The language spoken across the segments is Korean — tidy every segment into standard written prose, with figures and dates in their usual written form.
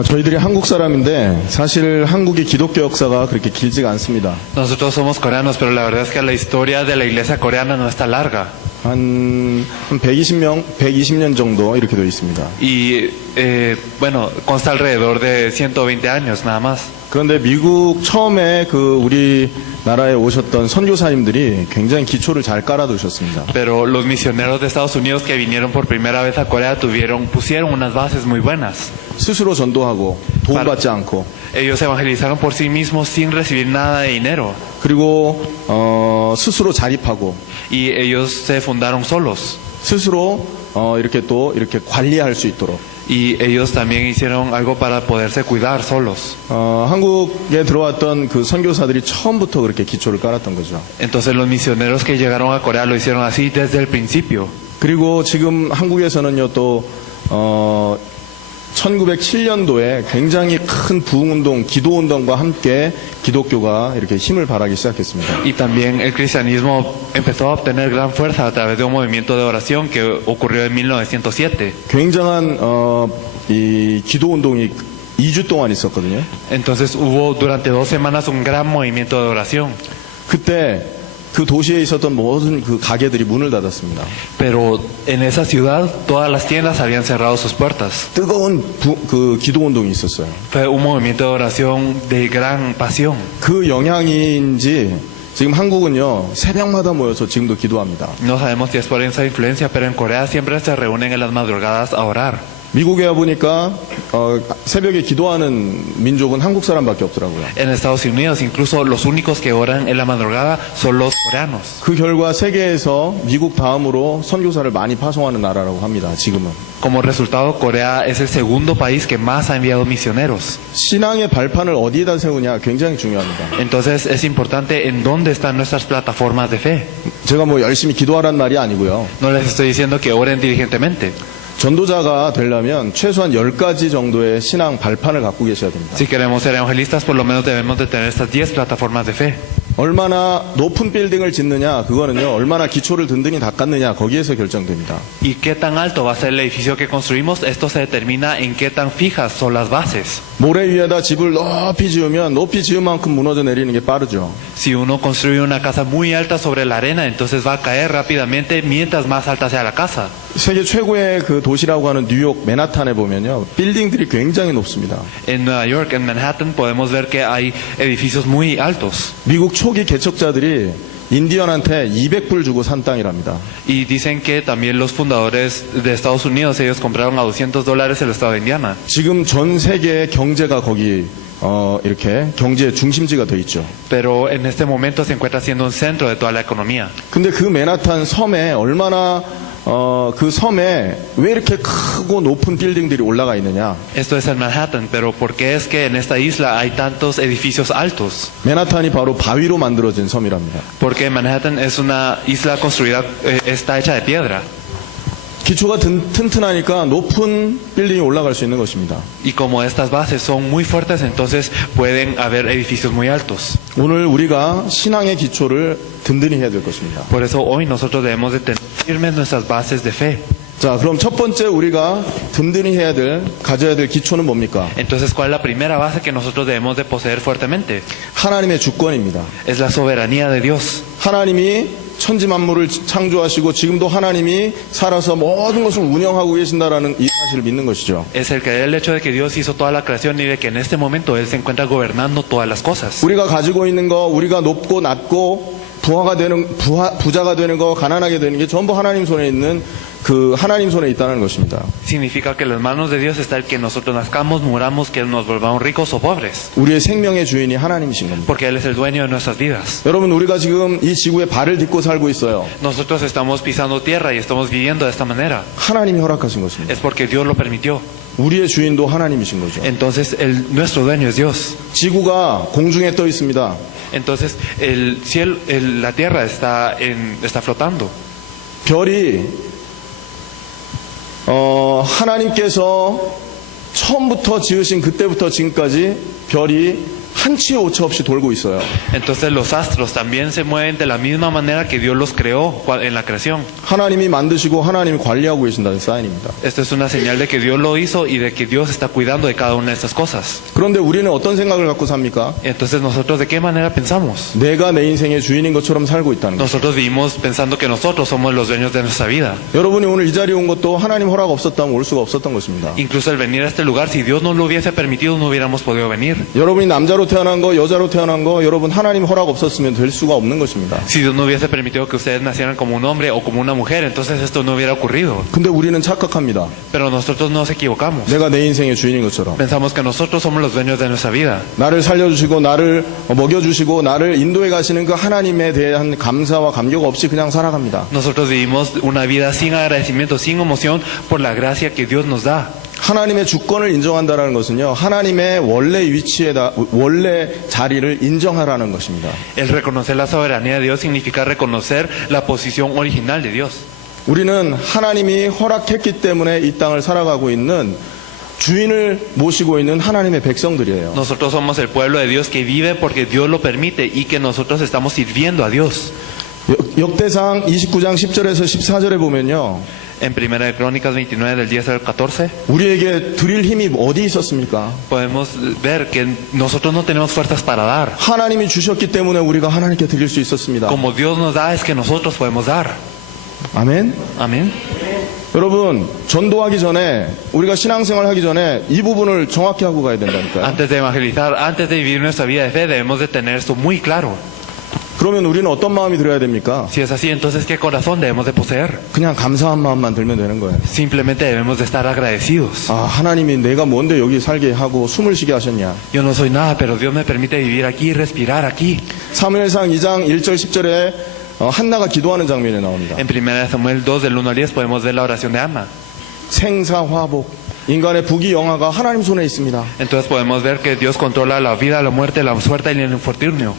저희들이 한국 사람인데 사실 한국의 기독교 역사가 그렇게 길지가 않습니다. Nosotros somos coreanos, pero la verdad es que la historia de la iglesia coreana no está larga. 한 120년 정도 이렇게 되어 있습니다. Y bueno, consta alrededor de 120 años nada más. 그런데 미국 처음에 우리 나라에 오셨던 선교사님들이 굉장히 기초를 잘 깔아두셨습니다. Pero los misioneros de Estados Unidos que vinieron por primera vez a Corea pusieron unas bases muy buenas. 스스로 전도하고 도움받지 않고 Ellos evangelizaron por sí mismos sin recibir nada de dinero. 그리고 스스로 자립하고 Y ellos se fundaron solos. 스스로 이렇게 관리할 수 있도록 Y ellos también hicieron algo para poderse cuidar solos. 한국에 들어왔던 그 선교사들이 처음부터 그렇게 기초를 깔았던 거죠. Entonces los misioneros que llegaron a Corea lo hicieron así desde el principio. 그리고 지금 한국에서는요 또 1907년도에 굉장히 큰 부흥운동, 기도운동과 함께 기독교가 이렇게 힘을 발하기 시작했습니다. Y también el cristianismo empezó a obtener gran fuerza a través de un movimiento de oración que ocurrió en 1907. 굉장한 이 기도운동이 2주 동안 있었거든요. Entonces hubo durante 2 semanas un gran movimiento de oración. 그때 그 도시에 있었던 모든 그 가게들이 문을 닫았습니다. Pero en esa ciudad todas las tiendas habían cerrado sus puertas. 뜨거운 그 기도운동이 있었어요. Fue un movimiento de oración de gran pasión. 그 영향인지 지금 한국은요 새벽마다 모여서 지금도 기도합니다. No sabemos si es por esa influencia, pero en Corea siempre se reúnen en las madrugadas a orar. 미국에 와보니까 새벽에 기도하는 민족은 한국 사람밖에 없더라고요. En Estados Unidos incluso los únicos que oran en la madrugada son los coreanos. 그 결과 세계에서 미국 다음으로 선교사를 많이 파송하는 나라라고 합니다. 지금은. Como resultado, Corea es el segundo país que más ha enviado misioneros. 신앙의 발판을 어디에다 세우냐 굉장히 중요합니다. Entonces es importante en dónde están nuestras plataformas de fe. 제가 뭐 열심히 기도하라는 말이 아니고요. No les estoy diciendo que oren diligentemente. 전도자가 되려면 최소한 10가지 정도의 신앙 발판을 갖고 계셔야 됩니다. Si queremos ser evangelistas, por lo menos debemos de tener estas 10 plataformas de fe. 얼마나 높은 빌딩을 짓느냐 그거는요 얼마나 기초를 든든히 닦았느냐 거기에서 결정됩니다. ¿Y qué tan alto va a ser el edificio que construimos? Esto se determina en qué tan fijas son las bases. 모래 위에다 집을 높이 지으면 높이 지은 만큼 무너져 내리는 게 빠르죠. Si uno construye una casa muy alta sobre la arena, entonces va a caer rápidamente mientras más alta sea la casa. 세계 최고의 그 도시라고 하는 뉴욕 맨하탄에 보면요 빌딩들이 굉장히 높습니다. En Nueva York, en Manhattan, podemos ver que hay edificios muy altos. 미국 초기 개척자들이 인디언한테 200불 주고 산 땅이랍니다. Y dicen que también los fundadores de Estados Unidos, ellos compraron a $200 el estado de Indiana. 지금 전 세계의 경제가 거기 이렇게 경제의 중심지가 돼 있죠. Pero en este momento se encuentra siendo un centro de toda la economía. 근데 그 맨하탄 섬에 얼마나 그 섬에 왜 이렇게 크고 높은 빌딩들이 올라가 있느냐? Esto es en Manhattan, pero ¿por qué es que en esta isla hay tantos edificios altos? 맨하탄이 바로 바위로 만들어진 섬이랍니다. Porque Manhattan es una isla construida, está hecha de piedra. 기초가 튼튼하니까 높은 빌딩이 올라갈 수 있는 것입니다. Y como estas bases son muy fuertes, entonces pueden haber edificios muy altos. 오늘 우리가 신앙의 기초를 든든히 해야 될 것입니다. Por eso hoy nosotros debemos de tener firmes nuestras bases de fe. 자, 그럼 첫 번째 우리가 든든히 가져야 될 기초는 뭡니까? Entonces, ¿cuál es la primera base que nosotros debemos de poseer fuertemente? 하나님의 주권입니다. Es la soberanía de Dios. 하나님이 천지 만물을 창조하시고 지금도 하나님이 살아서 모든 것을 운영하고 계신다라는 이 사실을 믿는 것이죠. Es el hecho de que Dios hizo toda la creación y de que en este momento Él se encuentra gobernando todas las cosas. 우리가 가지고 있는 거, 우리가 높고 낮고 부자가 되는 거, 가난하게 되는 게 전부 하나님 손에 있는 그 하나님 손에 있다는 것입니다. Significa que en las manos de Dios está el que nosotros nazcamos, muramos, que nos volvamos ricos o pobres. 우리의 생명의 주인이 하나님이신 겁니다. Porque Él es el dueño de nuestras vidas. 여러분, 우리가 지금 이 지구에 발을 딛고 살고 있어요. Nosotros estamos pisando tierra y estamos viviendo de esta manera. 하나님이 허락하신 것입니다. Es porque Dios lo permitió. 우리의 주인도 하나님이신 거죠. Entonces nuestro dueño es Dios. 지구가 공중에 떠 있습니다. Entonces el cielo, la tierra está flotando. 별이 하나님께서 처음부터 지으신 그때부터 지금까지 별이 한치의 오차 없이 돌고 있어요. Entonces los astros también se mueven de la misma manera que Dios los creó en la creación. 하나님이 만드시고 하나님이 관리하고 계신다는 사인입니다. Esto es una señal de que Dios lo hizo y de que Dios está cuidando de cada una de estas cosas. 그런데 우리는 어떤 생각을 갖고 삽니까? Entonces nosotros ¿de qué manera pensamos? 내가 내 인생의 주인인 것처럼 살고 있다는 거예요. Nosotros vivimos pensando que nosotros somos los dueños de nuestra vida. 여러분이 오늘 이 자리에 온 것도 하나님 허락 없었다면 올 수가 없었던 것입니다. Incluso el venir a este lugar, si Dios nos lo hubiese permitido, no hubiéramos podido venir. 여러분이 남자로 태어난 거, 여자로 태어난 거, 여러분 하나님 허락 없었으면 될 수가 없는 것입니다. Si Dios no hubiese permitido que ustedes nacieran como un hombre o como una mujer, entonces esto no hubiera ocurrido. 근데 우리는 착각합니다. Pero nosotros nos equivocamos. 내가 내 인생의 주인인 것처럼. Pensamos que nosotros somos los dueños de nuestra vida. 나를 살려주시고 나를 먹여주시고 나를 인도해 가시는 그 하나님에 대한 감사와 감격 없이 그냥 살아갑니다. Nosotros vivimos una vida sin agradecimiento, sin emoción por la gracia que Dios nos da. 하나님의 주권을 인정한다는 것은요, 하나님의 원래 자리를 인정하라는 것입니다. El reconocer la soberanía de Dios significa reconocer la posición original de Dios. 우리는 하나님이 허락했기 때문에 이 땅을 살아가고 있는 주인을 모시고 있는 하나님의 백성들이에요. Nosotros somos el pueblo de Dios que vive porque Dios lo permite y que nosotros estamos sirviendo a Dios. 역대상 29장 10절에서 14절에 보면요, En Primera de Crónicas 29 del 10 al 14 우리에게 드릴 힘이 어디 있었습니까? podemos ver que nosotros no tenemos fuerzas para dar. 하나님이 주셨기 때문에 우리가 하나님께 드릴 수 있었습니다. Como Dios nos da es que nosotros podemos dar. 아멘. Amén. 여러분, 전도하기 전에, 우리가 신앙생활 하기 전에 이 부분을 정확히 하고 가야 된다니까요. Antes de evangelizar, antes de vivir nuestra vida de fe, debemos de tener esto muy claro. 그러면 우리는 어떤 마음이 들어야 됩니까? Si es así, entonces ¿qué corazón debemos de poseer? 그냥 감사한 마음만 들면 되는 거예요. Simplemente debemos de estar agradecidos. 아, 하나님이 내가 뭔데 여기 살게 하고 숨을 쉬게 하셨냐. Yo no soy nada, pero Dios me permite vivir aquí y respirar aquí. 사무엘상 2장 1절 10절에 한나가 기도하는 장면이 나옵니다. En 1 Samuel 2 del 1 al 10 podemos ver la oración de Ana. 생사화복, 인간의 부귀 영화가 하나님 손에 있습니다. Entonces podemos ver que Dios controla la vida, la muerte, la suerte y el infortunio.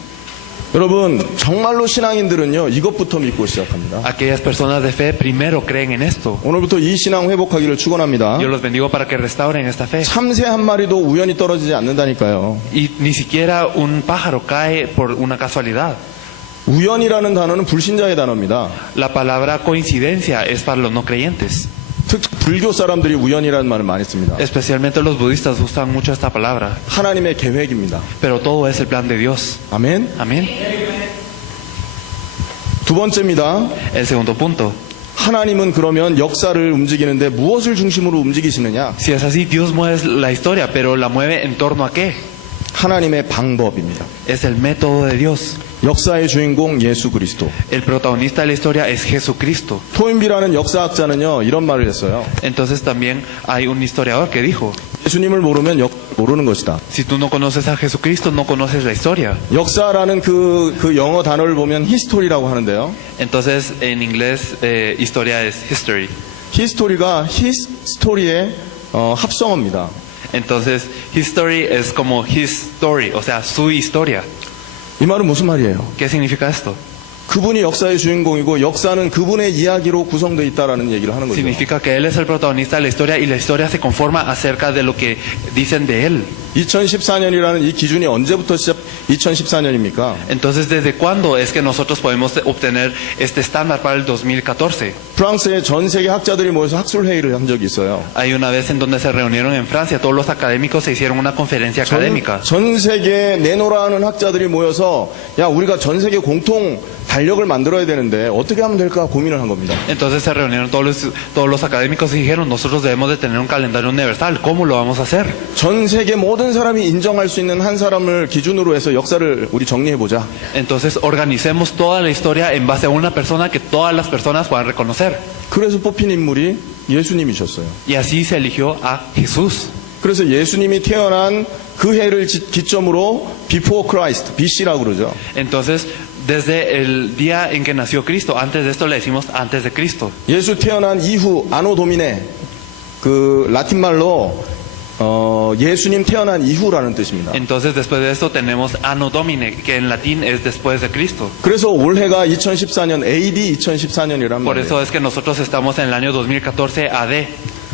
여러분, 정말로 신앙인들은요, 이것부터 믿고 시작합니다. Aquellas personas de fe primero creen en esto. 오늘부터 이 신앙 회복하기를 축원합니다. Yo los bendigo para que restauren esta fe. 참새 한 마리도 우연히 떨어지지 않는다니까요. Y ni siquiera un pájaro cae por una casualidad. 우연이라는 단어는 불신자의 단어입니다. La palabra coincidencia es para los no creyentes. 특히 불교 사람들이 우연이라는 말을 많이 씁니다. Especialmente los budistas usan mucho esta palabra. 하나님의 계획입니다. Pero todo es el plan de Dios. 아멘. Amén. 두 번째입니다. El segundo punto. 하나님은 그러면 역사를 움직이는데 무엇을 중심으로 움직이시느냐? Si es así, Dios mueve la historia, pero la mueve en torno a qué? 하나님의 방법입니다. Es el método de Dios. 역사의 주인공 예수 그리스도. El protagonista de la historia es Jesucristo. 토인비라는 역사학자는요, 이런 말을 했어요. Entonces también hay un historiador que dijo, 예수님을 모르면 모르는 것이다. si tú no conoces a Jesucristo, no conoces la historia. 역사라는 그 영어 단어를 보면 history라고 하는데요. Entonces en inglés historia es history. history가 his story의 합성어입니다. Entonces history es como his story, o sea, su historia. 이 말은 무슨 말이에요? ¿Qué significa esto? 그분이 역사의 주인공이고 역사는 그분의 이야기로 구성되어 있다라는 얘기를 하는 거죠. Significa que Él es el protagonista de la historia y la historia se conforma acerca de lo que dicen de Él. 2014년이라는 이 기준이 언제부터 2014년입니까? Entonces, ¿desde cuándo es que nosotros podemos obtener este estándar para el 2014? 프랑스의 전 세계 학자들이 모여서 학술 회의를 한 적이 있어요. Hay una vez en donde se reunieron en Francia, todos los académicos se hicieron una conferencia académica. 전 세계 내노라는 학자들이 모여서 야, 우리가 전 세계 공통 달력을 만들어야 되는데 어떻게 하면 될까 고민을 한 겁니다. Entonces se reunieron todos los académicos y dijeron, nosotros debemos de tener un calendario universal, ¿cómo lo vamos a hacer? 전 세계 모든 사람이 인정할 수 있는 한 사람을 기준으로 해서 역사를 우리 정리해 보자. Entonces organicemos toda la historia en base a una persona que todas las personas puedan reconocer. 그래서 뽑힌 인물이 예수님이셨어요. Y así se eligió a Jesús. 그래서 예수님이 태어난 그 해를 기점으로 Before Christ, BC라고 그러죠. Entonces, desde el día en que nació Cristo, antes de esto le decimos antes de Cristo. 예수 태어난 이후 아노 도미네, 그 라틴 말로 예수님 태어난 이후라는 뜻입니다. Entonces, después de esto tenemos Anno Domini, que en latín es después de Cristo. 그래서 올해가 2014년 AD 2014년이란 Por 말이에요. eso es que nosotros estamos en el año 2014 AD.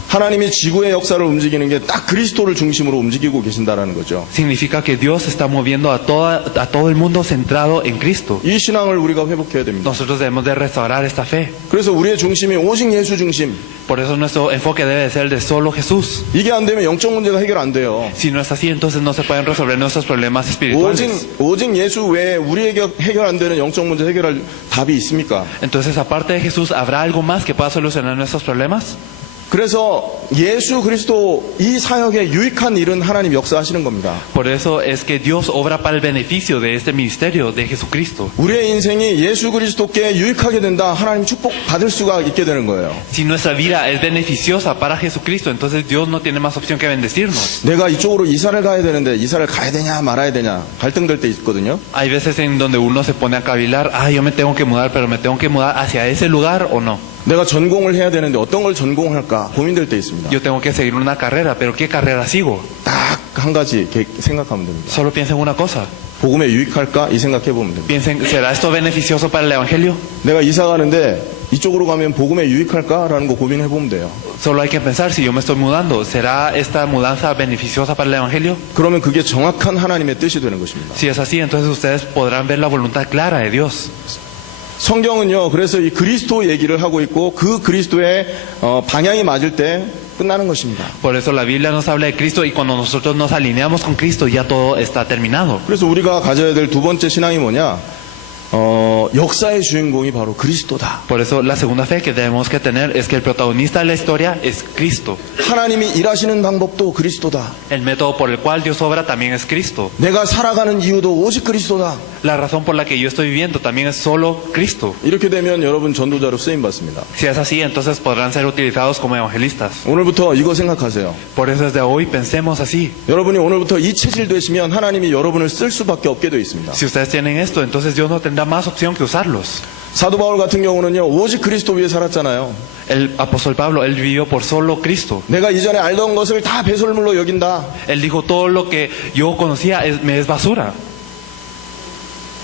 하나님이 지구의 역사를 움직이는 게 딱 그리스도를 중심으로 움직이고 계신다라는 거죠. Significa que Dios está moviendo a todo el mundo centrado en Cristo. 이 신앙을 우리가 회복해야 됩니다. Nosotros debemos de restaurar esta fe. 그래서 우리의 중심이 오직 예수 중심. Por eso nuestro enfoque debe ser de solo Jesús. 이게 안 되면 영적 문제가 해결 안 돼요. Si no es así, entonces no se pueden resolver nuestros problemas espirituales. 오직 예수 외에 우리에게 해결 안 되는 영적 문제 해결할 답이 있습니까? Entonces, aparte de Jesús, ¿habrá algo más que pueda solucionar nuestros problemas? 그래서 예수 그리스도 이 사역에 유익한 일은 하나님 역사하시는 겁니다. Por eso es que Dios obra para el beneficio de este ministerio de Jesucristo. 우리의 인생이 예수 그리스도께 유익하게 된다. 하나님 축복 받을 수가 있게 되는 거예요. Si nuestra vida es beneficiosa para Jesucristo, entonces Dios no tiene más opción que bendecirnos. 내가 이쪽으로 이사를 가야 되는데 이사를 가야 되냐 말아야 되냐 갈등될 때 있거든요. Hay veces en donde uno se pone a cavilar, yo me tengo que mudar, pero me tengo que mudar hacia ese lugar o no. 내가 전공을 해야 되는데 어떤 걸 전공할까 고민될 때 있습니다. Yo tengo que seguir una carrera, pero ¿qué carrera sigo? 딱 한 가지 이렇게 생각하면 됩니다. Solo piensen una cosa. 복음에 유익할까 이 생각해 보면 됩니다. Piensen, ¿será esto beneficioso para el Evangelio? 내가 이사 가는데 이쪽으로 가면 복음에 유익할까라는 거 고민해 보면 돼요. Solo hay que pensar, si yo me estoy mudando, ¿será esta mudanza beneficiosa para el Evangelio? 그러면 그게 정확한 하나님의 뜻이 되는 것입니다. Si es así, entonces ustedes podrán ver la voluntad clara de Dios. 성경은요, 그래서 이 그리스도 얘기를 하고 있고 그 그리스도의 방향이 맞을 때 끝나는 것입니다. Por eso la Biblia nos habla de Cristo y cuando nosotros nos alineamos con Cristo ya todo está terminado. 그래서 우리가 가져야 될 두 번째 신앙이 뭐냐? 역사의 주인공이 바로 그리스도다. Por eso la segunda fe que tenemos que tener es que el protagonista de la historia es Cristo. 하나님이 일하시는 방법도 그리스도다. El método por el cual Dios obra también es Cristo. 내가 살아가는 이유도 오직 그리스도다. La razón por la que yo estoy viviendo también es solo Cristo. 이렇게 되면 여러분 전도자로 쓰임 받습니다. Si es así, entonces podrán ser utilizados como evangelistas. 오늘부터 이거 생각하세요. Por eso desde hoy pensemos así. 여러분이 오늘부터 이 체질 되시면 하나님이 여러분을 쓸 수밖에 없게 되어 있습니다. Si ustedes tienen esto, entonces Dios no tendrá más opción que usarlos. 사도 바울 같은 경우는요, 오직 그리스도 위에 살았잖아요. El apóstol Pablo, él vivió por solo Cristo. 내가 이전에 알던 것을 다 배설물로 여긴다. Él dijo, todo lo que yo conocía me es basura.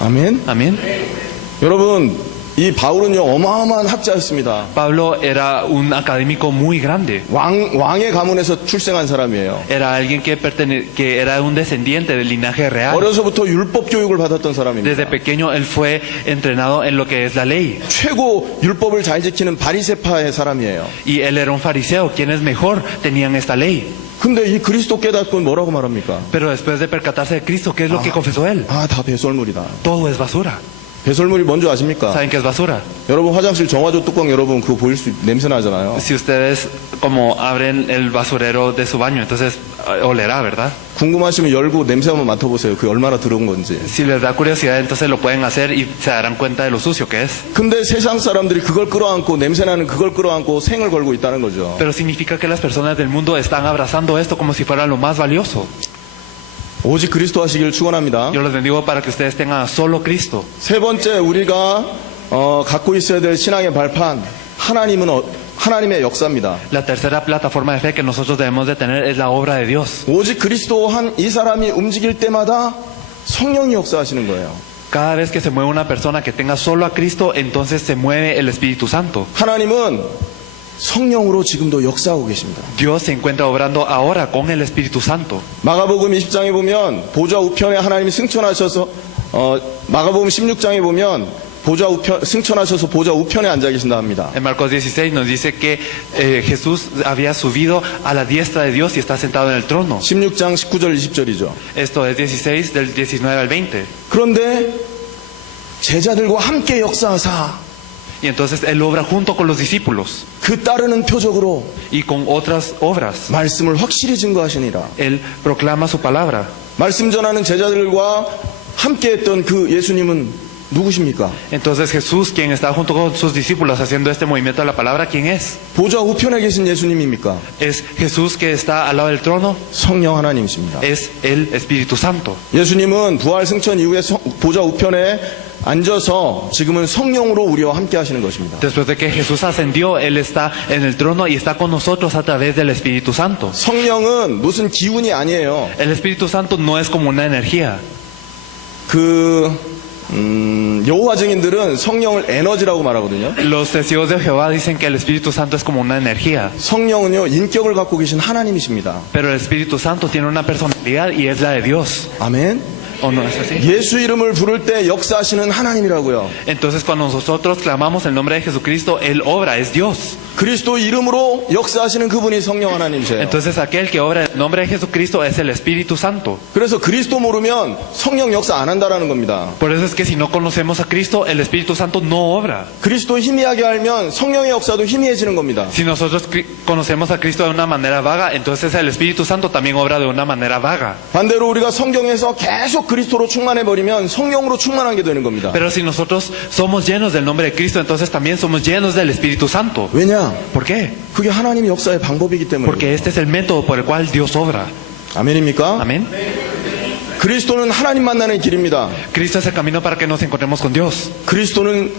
아멘. Amén. 여러분, 이 바울은요, 어마어마한 학자였습니다. Pablo era un académico muy grande. 왕의 가문에서 출생한 사람이에요. Era alguien que era un descendiente del linaje real. 어려서부터 율법 교육을 받았던 사람입니다. Desde pequeño él fue entrenado en lo que es la ley. 최고 율법을 잘 지키는 바리새파의 사람이에요. Y él era un fariseo. ¿Quiénes mejor tenían esta ley? 근데 이 그리스도 깨닫고 뭐라고 말합니까? Pero después de percatarse de Cristo, ¿qué es lo que confesó él? 다 배설물이다. Todo es basura. 배설물이 뭔지 아십니까? ¿Saben qué es basura? 여러분 화장실 정화조 뚜껑 여러분 그거 보일 수 냄새 나잖아요. Si ustedes como abren el basurero de su baño, entonces olerá, ¿verdad? 궁금하시면 열고 냄새 한번 맡아보세요. 그게 얼마나 더러운 건지. Si les da curiosidad, entonces lo pueden hacer y se darán cuenta de lo sucio que es. 근데 세상 사람들이 그걸 끌어안고 냄새나는 그걸 끌어안고 생을 걸고 있다는 거죠. Pero significa que las personas del mundo están abrazando esto como si fuera lo más valioso. 오직 그리스도 하시길 축원합니다. Yo les bendigo para que ustedes tengan solo Cristo. 세 번째 우리가 갖고 있어야 될 신앙의 발판 하나님의 역사입니다. La tercera plataforma de fe que nosotros debemos de tener es la obra de Dios. 오직 그리스도 한 이 사람이 움직일 때마다 성령이 역사하시는 거예요. Cada vez que se mueve una persona que tenga solo a Cristo, entonces se mueve el Espíritu Santo. 하나님은 성령으로 지금도 역사하고 계십니다. Dios se encuentra obrando ahora con el Espíritu Santo. 마가복음 20장에 보면 보좌 우편에 하나님이 승천하셔서 마가복음 16장에 보면 승천하셔서 보좌 우편에 앉아 계신다 합니다. En Marcos 16 nos dice que Jesús había subido a la diestra de Dios y está sentado en el trono. 16장 19절 20절이죠. Esto es 16 del 19 al 20. 그런데 제자들과 함께 역사하사 Y entonces él obra junto con los discípulos 그 따르는 표적으로 y con otras obras. 말씀을 확실히 증거하시니라. Él proclama su palabra. 말씀 전하는 제자들과 함께 했던 그 예수님은 누구십니까? Entonces Jesús, quien está junto con sus discípulos haciendo este movimiento de la palabra, ¿quién es? 보좌 우편에 계신 예수님입니까? Es Jesús que está al lado del trono. 성령 하나님이십니다. Es el Espíritu Santo. 예수님은 부활 승천 이후에 보좌 우편에 앉아서 지금은 성령으로 우리와 함께 하시는 것입니다. Después de que Jesús ascendió, Él está en el trono y está con nosotros a través del Espíritu Santo. 성령은 무슨 기운이 아니에요. El Espíritu Santo no es como una energía. 여호와 증인들은 성령을 에너지라고 말하거든요. Los testigos de Jehová dicen que el Espíritu Santo es como una energía, 성령은요, 인격을 갖고 계신 하나님이십니다. pero el Espíritu Santo tiene una personalidad y es la de Dios. 아멘. ¿O no es así? 예수 이름을 부를 때 역사하시는 하나님이라고요. Entonces cuando nosotros clamamos el nombre de Jesucristo, Él obra, es Dios. 그리스도 이름으로 역사하시는 그분이 성령 하나님이세요. Entonces aquel que obra en el nombre de Jesucristo es el Espíritu Santo. 그래서 그리스도 모르면 성령 역사 안 한다라는 겁니다. Por eso es que si no conocemos a Cristo, el Espíritu Santo no obra. 그리스도 희미하게 알면 성령의 역사도 희미해지는 겁니다. Si nosotros conocemos a Cristo de una manera vaga, entonces el Espíritu Santo también obra de una manera vaga. 반대로 우리가 성경에서 계속 그리스도로 충만해버리면 성령으로 충만하게 되는 겁니다. Pero si nosotros somos llenos del nombre de Cristo, entonces también somos llenos del Espíritu Santo. 왜냐? ¿Por qué? 그게 하나님의 역사의 방법이기 때문에. Porque este es el método por el cual Dios obra. 아멘입니까? Amén. 그리스도는 하나님 만나는 길입니다. Cristo es el camino para que nos encontremos con Dios. 그리스도는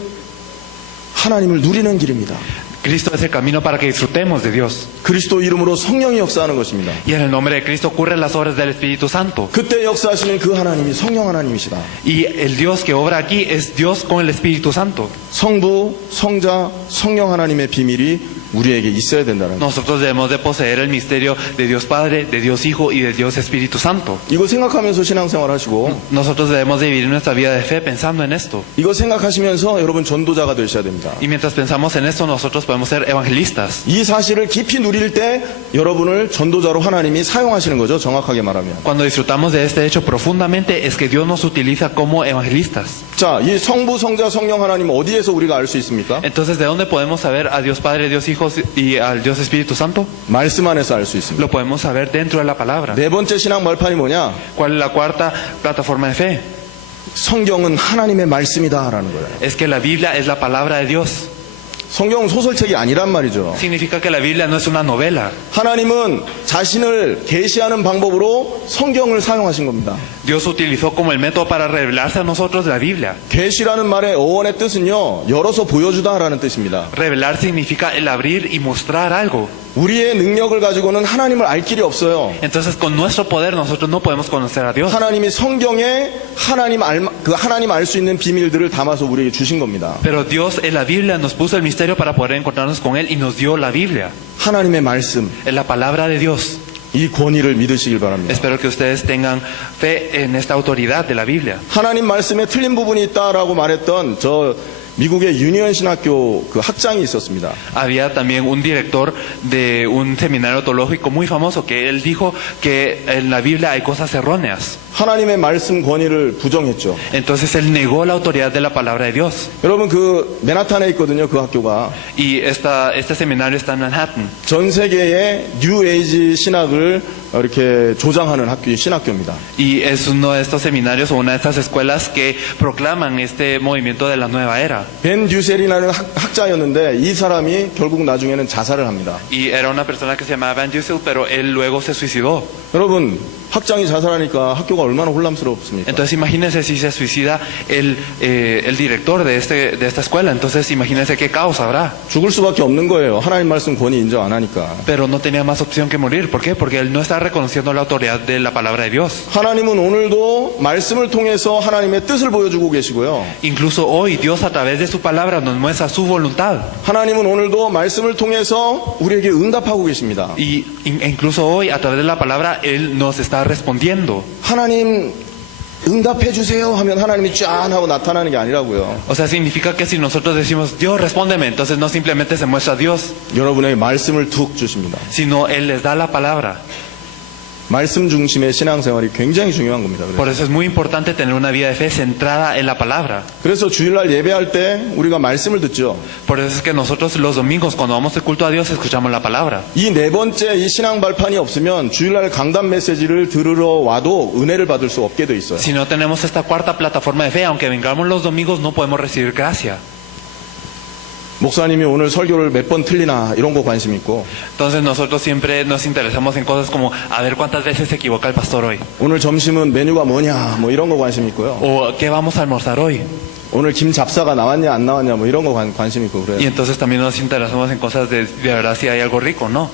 하나님을 누리는 길입니다. Cristo es el camino para que disfrutemos de Dios. 그리스도 이름으로 성령이 역사하는 것입니다. Y en el nombre de Cristo ocurren las obras del Espíritu Santo. 그때 역사하시는 그 하나님이 성령 하나님이시다. Y el Dios que obra aquí es Dios con el Espíritu Santo. 성부, 성자, 성령 하나님의 비밀이 우리에게 있어야 된다는 거. Nosotros debemos de poseer el misterio de Dios Padre, de Dios Hijo y de Dios Espíritu Santo. 이거 생각하면서 신앙생활 하시고 Nosotros debemos de vivir nuestra vida de fe pensando en esto. 이거 생각하시면서 여러분 전도자가 되셔야 됩니다. Y mientras pensamos en esto, nosotros podemos ser evangelistas. 이 사실을 깊이 누릴 때 여러분을 전도자로 하나님이 사용하시는 거죠. 정확하게 말하면. Cuando disfrutamos de este hecho profundamente, es que Dios nos utiliza como evangelistas. 자, 이 성부, 성자, 성령 하나님 어디에서 우리가 알 수 있습니까? Entonces, ¿de dónde podemos saber a Dios Padre, Dios Hijo y al Dios Espíritu Santo? 말씀 안에서 알 수 있습니다. Lo podemos saber dentro de la palabra. 네 번째 신앙 말판이 뭐냐? ¿Cuál es la cuarta plataforma de fe? 성경은 하나님의 말씀이다라는 거예요. Es que la Biblia es la palabra de Dios. 성경은 소설책이 아니란 말이죠. Significa que la Biblia no es una novela. 하나님은 자신을 계시하는 방법으로 성경을 사용하신 겁니다. Dios utilizó como el método para revelarse a nosotros la Biblia. 계시라는 말의 어원의 뜻은요, 열어서 보여주다라는 뜻입니다. Revelar significa el abrir y mostrar algo. 우리의 능력을 가지고는 하나님을 알 길이 없어요. Entonces, con nuestro poder nosotros no podemos conocer a Dios. 하나님이 성경에 하나님 알 수 있는 비밀들을 담아서 우리에게 주신 겁니다. Pero Dios en la Biblia nos puso el misterio para poder encontrarnos con Él y nos dio la Biblia. 하나님의 말씀, Es la palabra de Dios. 이 권위를 믿으시길 바랍니다. Espero que ustedes tengan fe en esta autoridad de la Biblia. 하나님 말씀에 틀린 부분이 있다라고 말했던 저 미국의 유니언 신학교 그 학장이 있었습니다. Había también un director de un seminario teológico muy famoso que él dijo que en la Biblia hay cosas erróneas. 하나님의 말씀 권위를 부정했죠. Entonces él negó la autoridad de la palabra de Dios. 여러분 그 맨하탄에 있거든요. 그 학교가. Y este seminario está en Manhattan. 전 세계의 뉴 에이지 신학을 이렇게 조장하는 신학교입니다. Y es uno de estos seminarios o una de estas escuelas que proclaman este movimiento de la nueva era. 벤 듀셀이라는 학자였는데 이 사람이 결국 나중에는 자살을 합니다. Y era una persona que se llamaba Van Dussel, pero él luego se suicidó. 여러분 학장이 자살하니까 학교가 얼마나 혼란스럽습니까? Entonces imagínense si se suicida el director de esta escuela. Entonces imagínense qué caos habrá. 죽을 수밖에 없는 거예요. 하나님 말씀 권위 인정 안 하니까. Pero no tenía más opción que morir. ¿Por qué? Porque él no está reconociendo la autoridad de la palabra de Dios. 하나님은 오늘도 말씀을 통해서 하나님의 뜻을 보여주고 계시고요. Incluso hoy Dios a través de su palabra nos muestra su voluntad. 하나님은 오늘도 말씀을 통해서 우리에게 응답하고 계십니다. Y incluso hoy a través de la palabra Él nos está respondiendo. 하나님 응답해 주세요 하면 하나님이 짠 하고 나타나는 게 아니라고요. O sea, significa que si nosotros decimos Dios respóndeme, entonces no simplemente se muestra Dios, 여러분에게 말씀을 툭 주십니다. sino Él les da la palabra. 말씀 중심의 신앙생활이 굉장히 중요한 겁니다. Por eso es muy importante tener una vida de fe centrada en la palabra. 그래서 주일날 예배할 때 우리가 말씀을 듣죠. Por eso es que nosotros los domingos cuando vamos al culto a Dios escuchamos la palabra. 이 네 번째 이 신앙 발판이 없으면 주일날 강단 메시지를 들으러 와도 은혜를 받을 수 없게 돼 있어요. Si no tenemos esta cuarta plataforma de fe, aunque vengamos los domingos no podemos recibir gracia. 목사님이 오늘 설교를 몇 번 틀리나 이런 거 관심 있고 Entonces nosotros siempre nos interesamos en cosas como a ver cuántas veces se equivoca el pastor hoy. 오늘 점심은 메뉴가 뭐냐 뭐 이런 거 관심 있고요. O qué vamos a almorzar hoy. 오늘 김 잡사가 나왔냐 안 나왔냐 뭐 이런 거 관심 있고 Y 그래요. entonces también nos interesamos en cosas de verdad si hay algo rico, ¿no?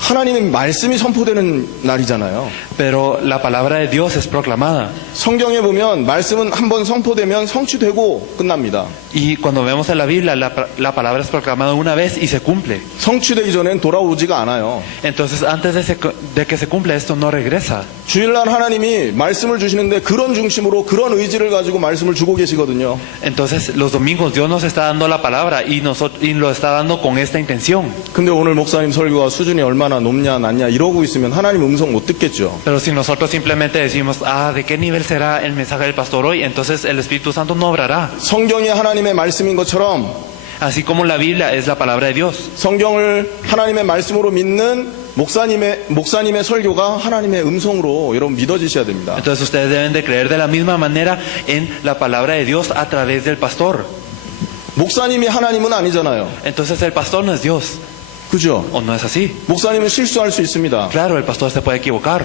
하나님의 말씀이 선포되는 날이잖아요. pero la palabra de Dios es proclamada. 성경에 보면 말씀은 한번 선포되면 성취되고 끝납니다. Y cuando vemos en la Biblia, la palabra es proclamada una vez y se cumple. 성취되기 전엔 돌아오지가 않아요. Entonces, antes de que se cumpla esto, no regresa. 주일날 하나님이 말씀을 주시는데 그런 중심으로 그런 의지를 가지고 말씀을 주고 계시거든요. Entonces, los domingos Dios nos está dando la palabra y lo está dando con esta intención. 근데 오늘 목사님 설교가 수준이 얼마나 높냐 낮냐 이러고 있으면 하나님 음성 못 듣겠죠. Pero si nosotros simplemente decimos, ¿de qué nivel será el mensaje del pastor hoy? Entonces el Espíritu Santo no obrará. 성경이 하나님의 말씀인 것처럼 Así como la Biblia es la palabra de Dios. 성경을 하나님의 말씀으로 믿는 목사님의 설교가 하나님의 음성으로 여러분 믿어지셔야 됩니다. Entonces ustedes deben de creer de la misma manera en la palabra de Dios a través del pastor. 목사님이 하나님은 아니잖아요. Entonces el pastor no es Dios. 그죠? ¿O no es así? 목사님은 실수할 수 있습니다. Claro, el pastor se puede equivocar,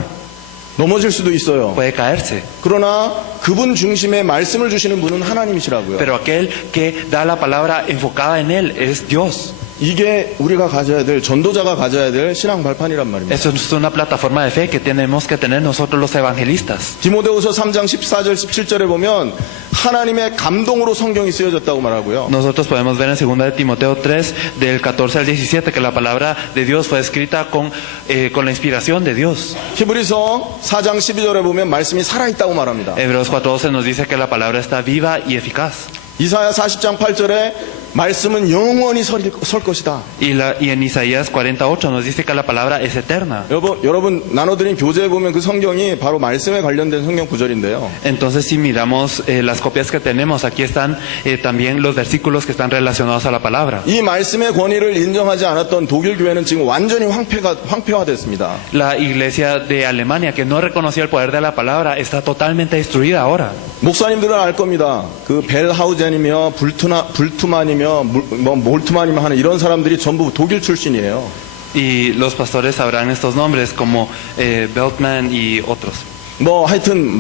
넘어질 수도 있어요. puede caerse. 그러나 그분 중심의 말씀을 주시는 분은 하나님이시라고요. Pero aquel que da la palabra enfocada en él es Dios. 이게 우리가 가져야 될, 전도자가 가져야 될 신앙 발판이란 말입니다. Eso es una plataforma de fe que tenemos que tener nosotros los evangelistas. 디모데후서 3장 14절 17절에 보면 하나님의 감동으로 성경이 쓰여졌다고 말하고요. Nosotros podemos ver en 2 de Timoteo 3, del 14 al 17, que la palabra de Dios fue escrita con la inspiración de Dios. 히브리서 4장 12절에 보면 말씀이 살아있다고 말합니다. Hebreos 4:12 nos dice que la palabra está viva y eficaz. 이사야 40장 8절에 말씀은 영원히 설 것이다. Y en Isaías 48 nos dice que la palabra es eterna. 여러분 나눠드린 교재에 보면 그 성경이 바로 말씀에 관련된 성경 구절인데요. Entonces si miramos las copias que tenemos, aquí están también los versículos que están relacionados a la palabra. 이 말씀의 권위를 인정하지 않았던 독일 교회는 지금 완전히 황폐화됐습니다. La iglesia de Alemania, que no reconoció el poder de la palabra, está totalmente destruida ahora. 목사님들은 알 겁니다. 그 벨하우젠이며 불투만이며 몰트만이며 하는 이런 사람들이 전부 독일 출신이에요. Y los pastores sabrán estos nombres como Beltman y otros. 뭐 하여튼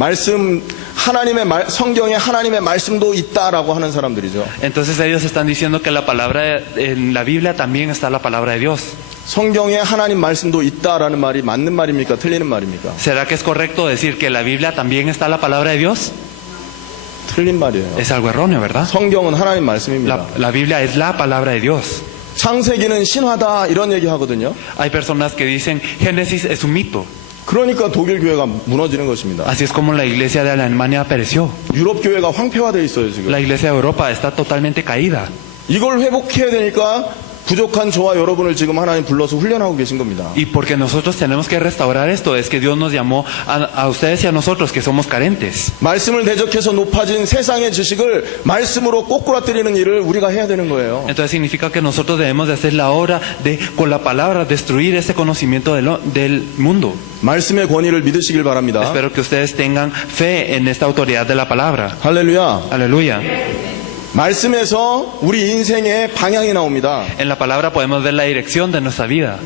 성경에 하나님의 말씀도 있다라고 하는 사람들이죠. Entonces ellos están diciendo que la palabra en la Biblia también está la palabra de Dios. 성경에 하나님 말씀도 있다라는 말이 맞는 말입니까? 틀리는 말입니까? ¿Será que es correcto decir que en la Biblia también está la palabra de Dios? 틀린 말이에요. Es algo erróneo, ¿verdad? 성경은 하나님 말씀입니다. La Biblia es la palabra de Dios. 창세기는 신화다 이런 얘기 하거든요. Hay personas que dicen Génesis es un mito. 그러니까 독일 교회가 무너지는 것입니다. Así es como la iglesia de Alemania pereció. 유럽 교회가 황폐화되어 있어요 지금. La iglesia de Europa está totalmente caída. 이걸 회복해야 되니까 부족한 저와 여러분을 지금 하나님 불러서 훈련하고 계신 겁니다. Y porque nosotros tenemos que restaurar esto, es que Dios nos llamó a ustedes y a nosotros que somos carentes. 말씀을 대적해서 높아진 세상의 지식을 말씀으로 꼬꾸라뜨리는 일을 우리가 해야 되는 거예요. Entonces significa que nosotros debemos de hacer la obra de, con la palabra, destruir ese conocimiento del mundo. 말씀의 권위를 믿으시길 바랍니다. Espero que ustedes tengan fe en esta autoridad de la palabra. 할렐루야. Aleluya. 말씀에서 우리 인생의 방향이 나옵니다. En la palabra podemos ver la dirección de nuestra vida.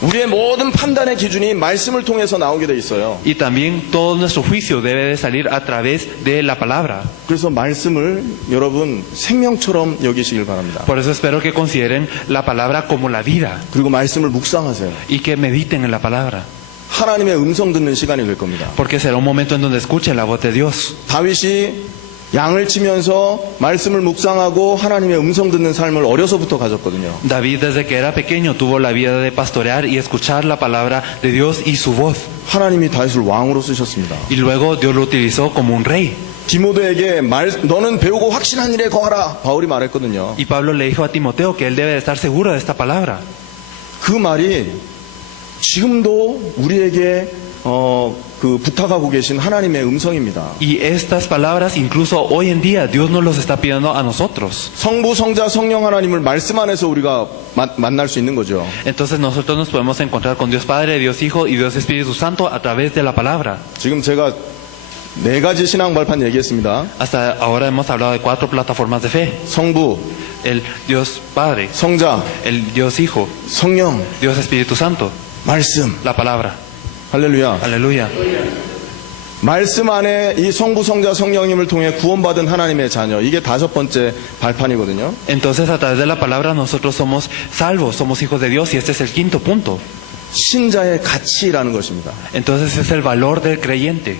우리의 모든 판단의 기준이 말씀을 통해서 나오게 돼 있어요. Y también todo nuestro juicio debe de salir a través de la palabra. 그래서 말씀을 여러분 생명처럼 여기시길 바랍니다. Por eso espero que consideren la palabra como la vida 그리고 말씀을 묵상하세요. y que mediten en la palabra. 하나님의 음성 듣는 시간이 될 겁니다. Porque será un momento en donde escuchen la voz de Dios. 다윗이 양을 치면서 말씀을 묵상하고 하나님의 음성 듣는 삶을 어려서부터 가졌거든요. David desde que era pequeño tuvo la vida de pastorear y escuchar la palabra de Dios y su voz. 하나님이 다윗을 왕으로 쓰셨습니다. Y luego Dios lo utilizó como un rey. 디모데에게 너는 배우고 확신한 일에 거하라 바울이 말했거든요. Y Pablo le dijo a Timoteo que él debe de estar seguro de esta palabra. 그 말이 지금도 우리에게 부탁하고 계신 하나님의 음성입니다. Y estas palabras incluso hoy en día Dios nos los está pidiendo a nosotros. 성부, 성자, 성령 하나님을 말씀 안에서 우리가 만날 수 있는 거죠. Entonces nosotros nos podemos encontrar con Dios Padre, Dios Hijo y Dios Espíritu Santo a través de la palabra. 지금 제가 4가지 신앙 발판 얘기했습니다. Hasta ahora hemos hablado de 4 plataformas de fe. 성부, El Dios Padre, 성자, el Dios Hijo, 성령, Dios Espíritu Santo, 말씀. la palabra. 할렐루야. Aleluya. 말씀 안에 이 성부, 성자, 성령님을 통해 구원받은 하나님의 자녀. 이게 5번째 발판이거든요. Entonces a través de la palabra nosotros somos salvos, somos hijos de Dios y este es el 5º punto. 신자의 가치라는 것입니다. Entonces es el valor del creyente.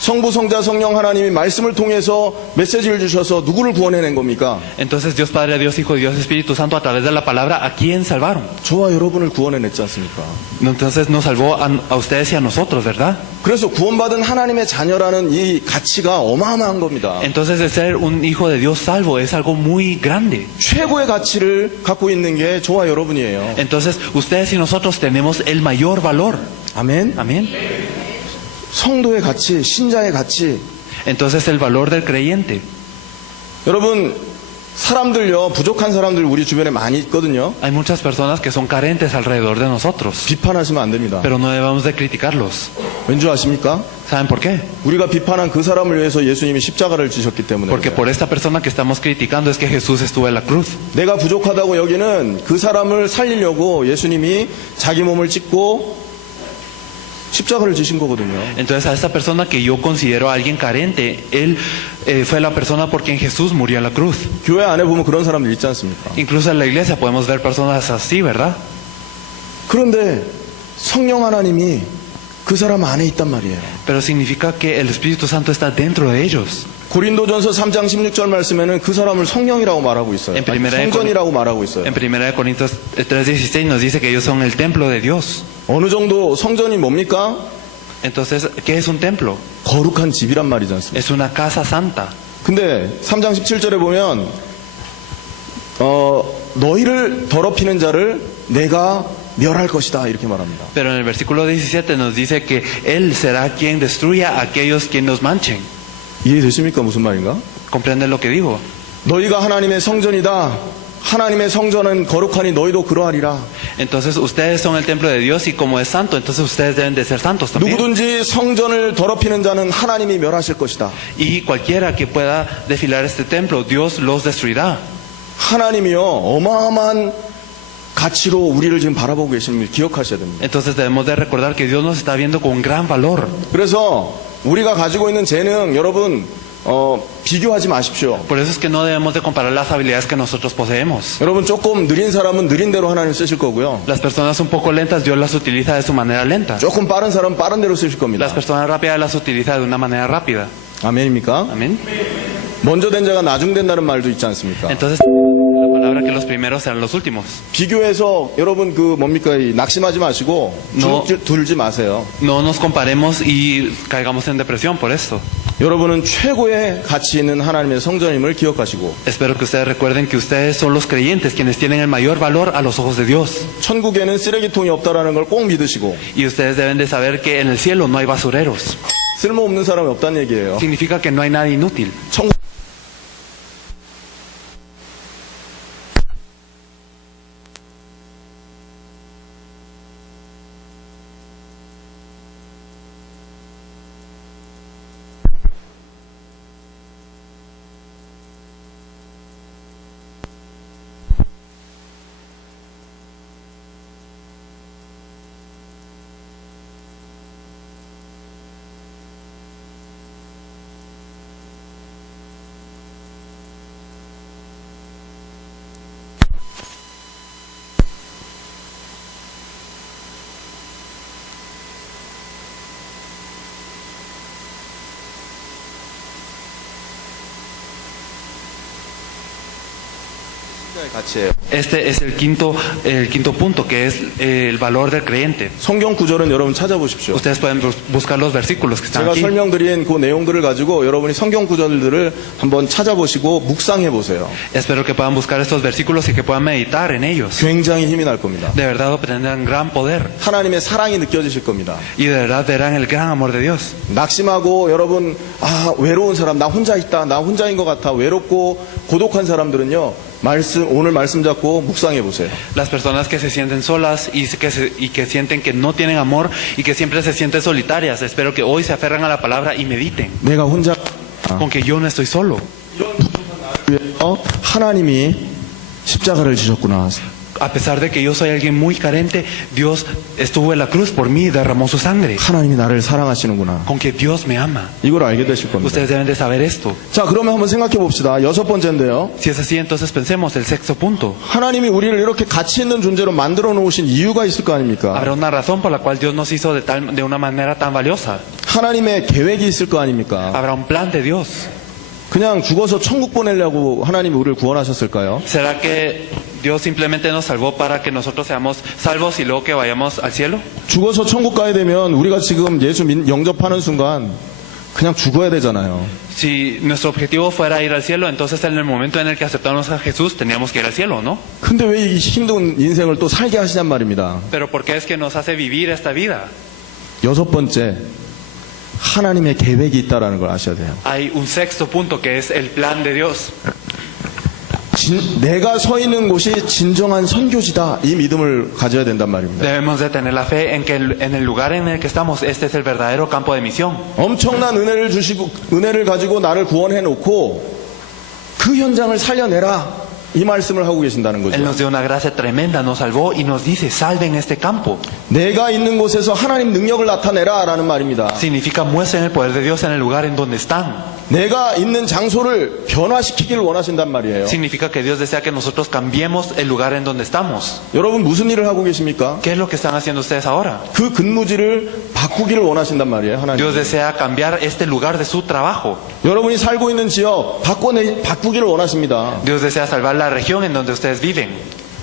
성부, 성자, 성령 하나님이 말씀을 통해서 메시지를 주셔서 누구를 구원해낸 겁니까? Entonces Dios Padre, Dios Hijo, Dios Espíritu Santo a través de la palabra, ¿a quién salvaron? 저와 여러분을 구원해냈지 않습니까? Entonces nos salvó a ustedes y a nosotros, ¿verdad? 그래서 구원받은 하나님의 자녀라는 이 가치가 어마어마한 겁니다. Entonces el ser un hijo de Dios salvo es algo muy grande. 최고의 가치를 갖고 있는 게 저와 여러분이에요. Entonces ustedes y nosotros tenemos el mayor valor. 아멘. Amén. 성도의 가치, 신자의 가치. Entonces el valor del creyente. 여러분, 사람들요, 부족한 사람들 우리 주변에 많이 있거든요. Hay muchas personas que son carentes alrededor de nosotros, 비판하시면 안 됩니다. pero no debemos de criticarlos. 왠지 아십니까? ¿Saben por qué? 우리가 비판한 그 사람을 위해서 예수님이 십자가를 지셨기 때문에. Porque por esta persona que estamos criticando es que Jesús estuvo en la cruz. 내가 부족하다고 여기는 그 사람을 살리려고 예수님이 자기 몸을 찢고 십자가를 지신 거거든요. Entonces a esta persona que yo considero a alguien carente, él fue la persona por quien Jesús murió en la cruz. 교회 안에 보면 그런 사람들 있지 않습니까? Incluso en la iglesia podemos ver personas así, ¿verdad? 그런데 성령 하나님이 그 사람 안에 있단 말이에요. Pero significa que el Espíritu Santo está dentro de ellos. 고린도전서 3장 16절 말씀에는 그 사람을 성령이라고 말하고 있어요. En primera de 성전이라고 말하고 있어요. En 1 Corintios 3:16 nos dice que ellos son el templo de Dios. 어느 정도 성전이 뭡니까? Entonces, ¿qué es un templo? 거룩한 집이란 말이지 않습니까? Es una casa santa. 근데 3장 17절에 보면 너희를 더럽히는 자를 내가 멸할 것이다 이렇게 말합니다. Pero en el versículo 17 nos dice que Él será quien destruya a aquellos que nos manchen. 이해되십니까? 무슨 말인가? ¿Comprenden lo que digo? 너희가 하나님의 성전이다. 하나님의 성전은 거룩하니 너희도 그러하리라. Entonces ustedes son el templo de Dios y como es santo, entonces ustedes deben de ser santos también. 누구든지 성전을 더럽히는 자는 하나님이 멸하실 것이다. Y cualquiera que pueda desfilar este templo, Dios los destruirá. 하나님이요 어마어마한 가치로 우리를 지금 바라보고 계시는 걸 기억하셔야 됩니다. Entonces debemos de recordar que Dios nos está viendo con gran valor. 그래서 우리가 가지고 있는 재능 여러분 비교하지 마십시오. Por eso es que no debemos de comparar las habilidades que nosotros poseemos. 여러분 조금 느린 사람은 느린 대로 하나님 쓰실 거고요. Las personas un poco lentas, Dios las utiliza de su manera lenta. 조금 빠른 사람은 빠른 대로 쓰실 겁니다. Las personas rápidas las utiliza de una manera rápida. 아멘입니까? Amén. 먼저 된 자가 나중 된다는 말도 있지 않습니까? Entonces, la palabra que los primeros serán los últimos. 비교해서 여러분 그 뭡니까 낙심하지 마시고 No. 들지 마세요. No nos comparemos y caigamos en depresión por esto. 여러분은 최고의 가치 있는 하나님의 성전임을 기억하시고 Espero que ustedes recuerden que ustedes son los creyentes quienes tienen el mayor valor a los ojos de Dios. 천국에는 쓰레기통이 없다라는 걸 꼭 믿으시고 Y ustedes deben de saber que en el cielo no hay basureros. 쓸모없는 사람이 없다는 얘기예요. Significa que no hay nadie inútil. 천국 가치예요. Este es el quinto punto, que es el valor del creyente. 성경 구절은 여러분 찾아보십시오. Ustedes pueden buscar los versículos que están 제가 aquí. 설명드린 그 내용들을 가지고 여러분이 성경 구절들을 한번 찾아보시고 묵상해 보세요. Espero que puedan buscar estos versículos y que puedan meditar en ellos. 굉장히 힘이 날 겁니다. De verdad obtendrán gran poder 하나님의 사랑이 느껴지실 겁니다. y de verdad verán el gran amor de Dios. 낙심하고 여러분 외로운 사람 나 혼자 있다 나 혼자인 것 같아 외롭고 고독한 사람들은요 오늘 말씀 잡고 묵상해 보세요. Las personas que se sienten solas y que sienten que no tienen amor y que siempre se sienten solitarias, espero que hoy se aferran a la palabra y mediten 내가 혼자 con que yo no estoy solo. 하나님이 십자가를 지셨구나. A pesar de que yo soy alguien muy carente, Dios estuvo en la cruz por mí y derramó su sangre. 하나님이 나를 사랑하시는구나. Con que Dios me ama. 이걸 알게 되실 겁니다. Ustedes deben de saber esto. 자, 그러면 한번 생각해 봅시다. 여섯 번째인데요. Si es así, entonces pensemos el sexto punto. 하나님이 우리를 이렇게 가치 있는 존재로 만들어 놓으신 이유가 있을 거 아닙니까? Habrá una razón por la cual Dios nos hizo de una manera tan valiosa. 하나님의 계획이 있을 거 아닙니까? Habrá un plan de Dios. 그냥 죽어서 천국 보내려고 하나님이 우리를 구원하셨을까요? ¿Será que Dios simplemente nos salvó para que nosotros seamos salvos y luego que vayamos al cielo? 죽어서 천국 가야 되면 우리가 지금 예수 영접하는 순간 그냥 죽어야 되잖아요. Si nuestro objetivo fuera ir al cielo, entonces en el momento en el que aceptamos a Jesús teníamos que ir al cielo, ¿no? 근데 왜 이 힘든 인생을 또 살게 하시냔 말입니다. Pero ¿por qué es que nos hace vivir esta vida? 여섯 번째, 하나님의 계획이 있다라는 걸 아셔야 돼요. Hay un sexto punto que es el plan de Dios. 내가 서 있는 곳이 진정한 선교지다. 이 믿음을 가져야 된단 말입니다. Debemos de tener la fe en que en el lugar en el que estamos, este es el verdadero campo de misión. 엄청난 은혜를 주시고 은혜를 가지고 나를 구원해 놓고 그 현장을 살려내라. 이 말씀을 하고 계신다는 Él 거죠. nos dio una gracia tremenda, nos salvó y nos dice, salven este campo. 내가 있는 곳에서 하나님 능력을 나타내라라는 말입니다. Significa muestren el poder de Dios en el lugar en donde están. 내가 있는 장소를 변화시키기를 원하신단 말이에요. Significa que Dios desea que nosotros cambiemos el lugar en donde estamos. 여러분 무슨 일을 하고 계십니까? ¿Qué es lo que están haciendo ustedes ahora? 그 근무지를 바꾸기를 원하신단 말이에요. 하나님. Dios desea cambiar este lugar de su trabajo. 여러분이 살고 있는 지역 바꾸기를 원하십니다. Dios desea salvar la región en donde ustedes viven.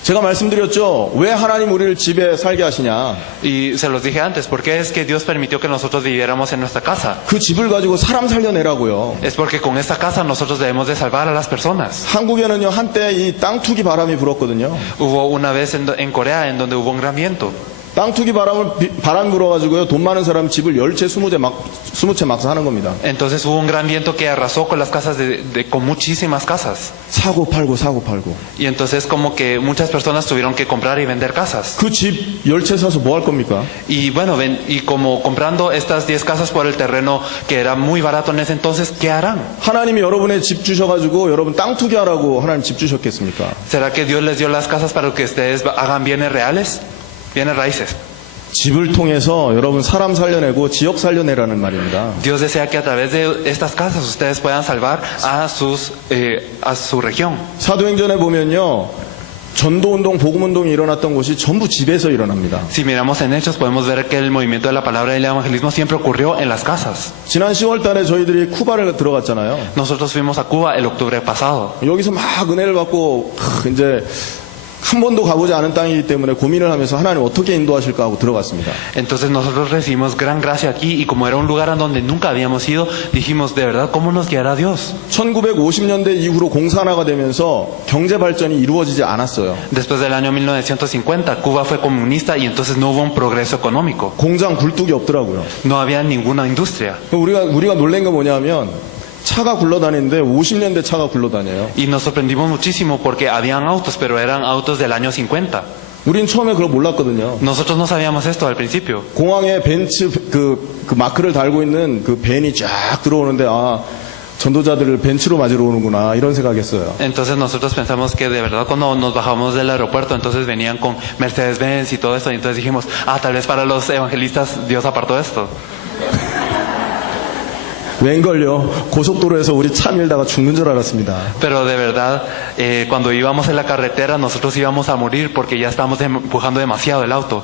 제가 말씀드렸죠. 왜 하나님 우리를 집에 살게 하시냐? Y se los dije antes, ¿por qué es que Dios permitió que nosotros viviéramos en nuestra casa? 그 집을 가지고 사람 살려내라고요. Es porque con esta casa nosotros debemos de salvar a las personas. 한국에는요 한때 이 땅 투기 바람이 불었거든요. Hubo una vez en Corea en donde hubo un gran viento. 땅 투기 바람 불어가지고요 돈 많은 사람 집을 10채 20채 막 사는 겁니다. Entonces hubo un gran viento que arrasó con las casas con muchísimas casas. 사고 팔고. Y entonces como que muchas personas tuvieron que comprar y vender casas. 그 집 10채 사서 뭐 할 겁니까? Y bueno, y como comprando estas 10 casas por el terreno que era muy barato en ese entonces, ¿qué harán? 하나님이 여러분의 집 주셔가지고 여러분 땅 투기하라고 하나님 집 주셨겠습니까? ¿Será que Dios les dio las casas para que ustedes hagan bienes reales? Bienes raíces. 집을 통해서 여러분 사람 살려내고 지역 살려내라는 말입니다. Dios desea que a través de estas casas ustedes puedan salvar a su región. 사도행전에 보면요 전도운동 복음운동이 일어났던 곳이 전부 집에서 일어납니다. Si miramos en Hechos podemos ver que el movimiento de la palabra del evangelismo siempre ocurrió en las casas. 지난 10월 달에 저희들이 쿠바를 들어갔잖아요. Nosotros fuimos a Cuba el octubre pasado. 여기서 막 은혜를 받고 이제 한 번도 가보지 않은 땅이기 때문에 고민을 하면서 하나님 어떻게 인도하실까 하고 들어갔습니다. Entonces nosotros recibimos gran gracia aquí y como era un lugar en donde nunca habíamos ido, dijimos, de verdad, ¿cómo nos guiará Dios? 1950년대 이후로 공산화가 되면서 경제 발전이 이루어지지 않았어요. Después del año 1950, Cuba fue comunista y entonces no hubo un progreso económico. 공장 굴뚝이 없더라고요. No había ninguna industria. 우리가 놀란 게 뭐냐면 차가 굴러다니는데 50년대 차가 굴러다녀요. Y nos sorprendimos muchísimo porque habían autos, pero eran autos del año 50. 우린 처음에 그걸 몰랐거든요. Nosotros no sabíamos esto al principio. 공항에 벤츠 그 마크를 달고 있는 그 벤이 쫙 들어오는데 아 전도자들을 벤츠로 맞으러 오는구나 이런 생각했어요. Entonces nosotros pensamos que de verdad cuando nos bajamos del aeropuerto entonces venían con Mercedes-Benz y todo eso y entonces dijimos, tal vez para los evangelistas Dios apartó esto. 웬걸요? 고속도로에서 우리 차 밀다가 죽는 줄 알았습니다. Pero de verdad, cuando íbamos en la carretera nosotros íbamos a morir porque ya estábamos empujando demasiado el auto.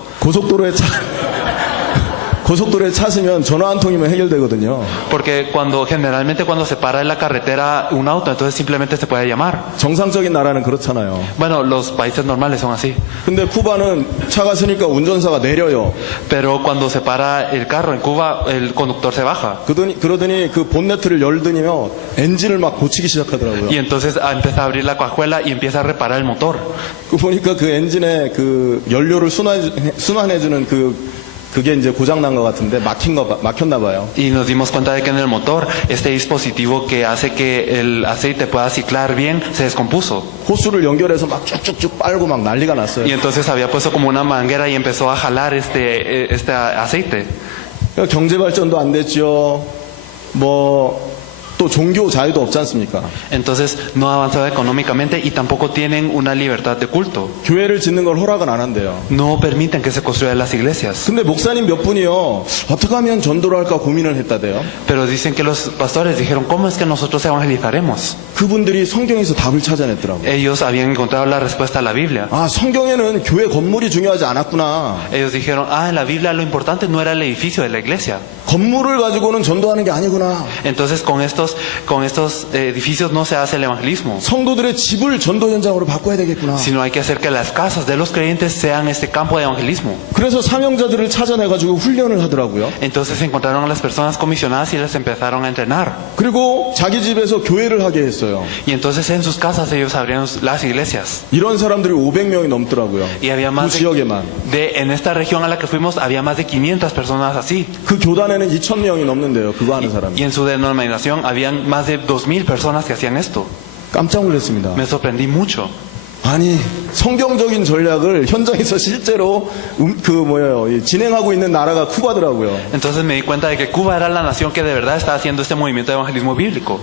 고속도로에 차 쓰면 전화 한 통이면 해결되거든요. Porque generalmente cuando se para en la carretera un auto, entonces simplemente se puede llamar. 정상적인 나라는 그렇잖아요. Bueno, los países normales son así. 근데 쿠바는 차가 쓰니까 운전사가 내려요. Pero cuando se para el carro en Cuba, el conductor se baja. 그러더니 그 본네트를 열더니요 엔진을 막 고치기 시작하더라고요. Y entonces empieza a abrir la cajuela y empieza a reparar el motor. 보니까 그 엔진에 그 연료를 순환해주는 그게 이제 고장난 것 같은데 막혔나 봐요. Y nos dimos cuenta de que en el motor este dispositivo que hace que el aceite pueda ciclar bien se descompuso. 호스를 연결해서 막 쭉쭉쭉 빨고 막 난리가 났어요. Y entonces había puesto como una manguera y empezó a jalar este aceite. 경제 발전도 안 됐죠. 또 또 종교 자유도 없지 않습니까? Entonces no ha avanzado económicamente y tampoco tienen una libertad de culto. 교회를 짓는 걸 허락은 안 한대요. No permiten que se construyan las iglesias. 근데 목사님 몇 분이요, 어떻게 하면 전도를 할까 고민을 했다대요. Pero dicen que los pastores dijeron, ¿cómo es que nosotros evangelizaremos? 그분들이 성경에서 답을 찾아냈더라고요. Ellos habían encontrado la respuesta a la Biblia. 아, 성경에는 교회 건물이 중요하지 않았구나. Ellos dijeron, en la Biblia lo importante no era el edificio de la iglesia. 건물을 가지고는 전도하는 게 아니구나. Entonces con estos edificios no se hace el evangelismo, 성도들의 집을 전도 현장으로 바꿔야 되겠구나. sino hay que hacer que las casas de los creyentes sean este campo de evangelismo. 그래서 사명자들을 찾아내가지고 훈련을 하더라고요. Entonces encontraron a las personas comisionadas y les empezaron a entrenar. 그리고 자기 집에서 교회를 하게 했어요. Y entonces en sus casas ellos abrieron las iglesias. 이런 사람들이 500명이 넘더라고요. Y había 그 más 지역에만. en esta región a la que fuimos había más de 500 personas así. 그 교단에는 2,000명이 넘는데요. 그거 하는 사람이. Y en su denominación habían más de 2,000 personas que hacían esto. 깜짝 놀랐습니다. Me sorprendí mucho. 아니, 성경적인 전략을 현장에서 실제로 진행하고 있는 나라가 쿠바더라고요. Entonces me di cuenta de que Cuba era la nación que de verdad estaba haciendo este movimiento de evangelismo bíblico.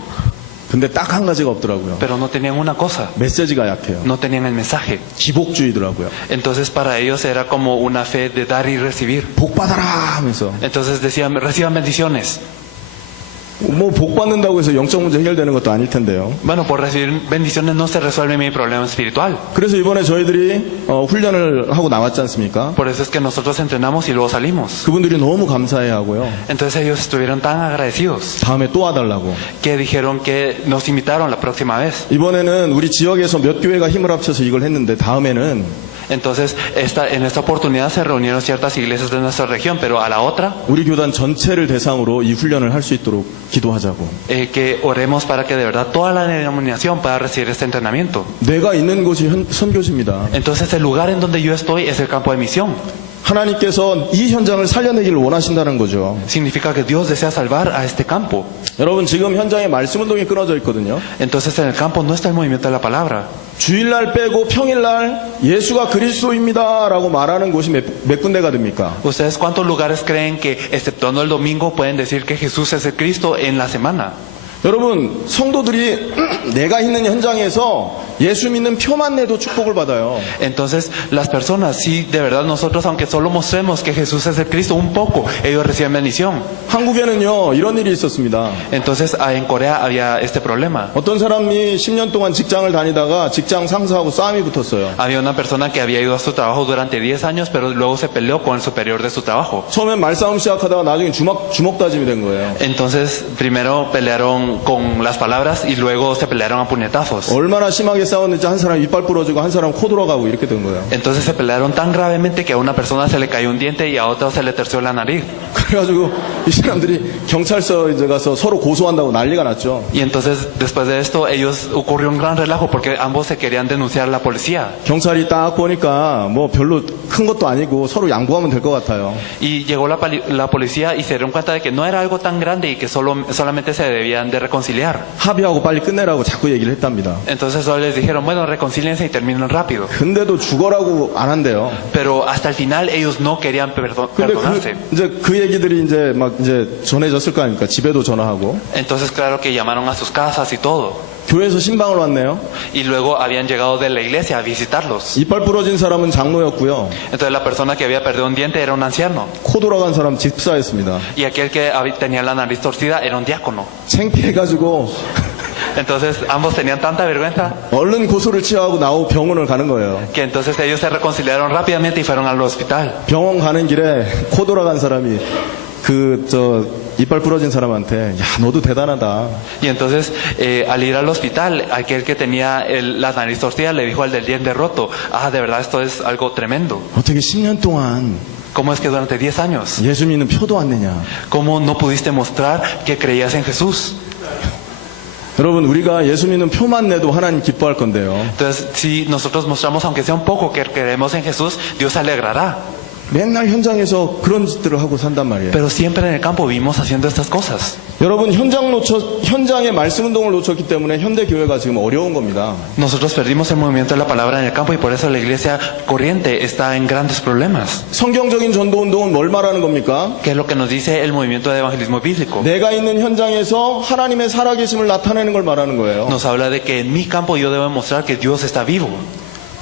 근데 딱 한 가지가 없더라고요. Pero no tenían una cosa, 메시지가 약해요. no tenían el mensaje. 기복주의더라고요. Entonces para ellos era como una fe de dar y recibir. 복 받아라 하면서. Entonces decían, reciban bendiciones. 뭐 복 받는다고 해서 영적 문제 해결되는 것도 아닐 텐데요. Bueno, por recibir bendiciones no se resuelve mi problema espiritual. 그래서 이번에 저희들이 훈련을 하고 나왔지 않습니까? Por eso es que nosotros entrenamos y luego salimos. 그분들이 너무 감사해하고요. Entonces ellos estuvieron tan agradecidos 다음에 또 와달라고. que dijeron que nos invitaron la próxima vez. 이번에는 우리 지역에서 몇 교회가 힘을 합쳐서 이걸 했는데 다음에는 Entonces en esta oportunidad se reunieron ciertas iglesias de nuestra región, pero a la otra 우리 교단 전체를 대상으로 이 훈련을 할 수 있도록 기도하자고. que oremos para que de verdad toda la denominación pueda recibir este entrenamiento. 내가 있는 곳이 선교지입니다. Entonces el lugar en donde yo estoy es el campo de misión. 하나님께서 이 현장을 살려내기를 원하신다는 거죠. Significa que Dios desea salvar a este campo. 여러분 지금 현장에 말씀 운동이 끊어져 있거든요. Entonces en el campo no está el movimiento de la palabra. 주일날 빼고 평일날 예수가 그리스도입니다라고 말하는 곳이 몇 군데가 됩니까? ¿Ustedes cuántos lugares creen que, exceptuando el domingo, pueden decir que Jesús es el Cristo en la semana? 여러분 성도들이 내가 있는 현장에서 예수 믿는 표만 내도 축복을 받아요. Entonces las personas, sí, de verdad nosotros, aunque solo mostremos que Jesús es el Cristo un poco, ellos reciben bendición. 한국에는요 이런 일이 있었습니다. Entonces en Corea había este problema. 어떤 사람이 10년 동안 직장을 다니다가 직장 상사하고 싸움이 붙었어요. Había una persona que había ido a su trabajo durante 10 años, pero luego se peleó con el superior de su trabajo. 처음엔 말싸움 시작하다가 나중에 주먹 다짐이 된 거예요. Entonces primero pelearon con las palabras y luego se pelearon a puñetazos. 얼마나 심하게 싸웠는지 한 사람 이빨 부러지고 한 사람 코 돌아가고 이렇게 된 거예요. Entonces se pelearon tan gravemente que a una persona se le cayó un diente y a otra se le terció la nariz. 그래가지고 이 사람들이 경찰서 이제 가서 서로 고소한다고 난리가 났죠. Y entonces después de esto ellos ocurrió un gran relajo porque ambos se querían denunciar a la policía. 경찰이 딱 보니까 뭐 별로 큰 것도 아니고 서로 양보하면 될 것 같아요. Y llegó la policía y se dieron cuenta de que no era algo tan grande y que solamente se debían de reconciliar. 합의하고 빨리 끝내라고 자꾸 얘기를 했답니다. Entonces solo les dijeron, bueno, reconcíliense y terminen rápido. 근데도 죽어라고 안 한대요. Pero hasta el final ellos no querían 근데 perdonarse. 그 얘기들이 이제 막 이제 전해졌을 거 아닙니까? 집에도 전화하고. Entonces claro que llamaron a sus casas y todo. 교회에서 신방을 왔네요. Y luego habían llegado de la iglesia a visitarlos. 이빨 부러진 사람은 장로였고요. Entonces la persona que había perdido un diente era un anciano. 코 돌아간 sa람 집사였습니다. Y aquel que tenía la nariz torcida era un diácono. 창피해가지고 Entonces ambos tenían tanta vergüenza 얼른 고소를 취하고 병원을 가는 거예요. que entonces ellos se reconciliaron rápidamente y fueron al hospital. 병원 가는 길에 코 돌아간 사람이 이빨 부러진 사람한테 야 너도 대단하다. Y entonces al ir al hospital, aquel que tenía la nariz torcida le dijo al del diente roto, de verdad esto es algo tremendo. 어떻게 10년 동안 ¿Cómo es que durante 10 años, 예수 믿는 표도 안 내냐? cómo no pudiste mostrar que creías en Jesús? 여러분 우리가 예수 믿는 표만 내도 하나님 기뻐할 건데요. Entonces si nosotros mostramos aunque sea un poco que creemos en Jesús, Dios se alegrará. 맨날 현장에서 그런 짓들을 하고 산단 말이에요. Pero siempre en el campo vivimos haciendo estas cosas. 여러분 현장의 말씀 운동을 놓쳤기 때문에 현대 교회가 지금 어려운 겁니다. Nosotros perdimos el movimiento de la palabra en el campo y por eso la iglesia corriente está en grandes problemas. 성경적인 전도 운동은 뭘 말하는 겁니까? ¿Qué es lo que nos dice el movimiento de evangelismo bíblico? 내가 있는 현장에서 하나님의 살아계심을 나타내는 걸 말하는 거예요. Nos habla de que en mi campo yo debo demostrar que Dios está vivo.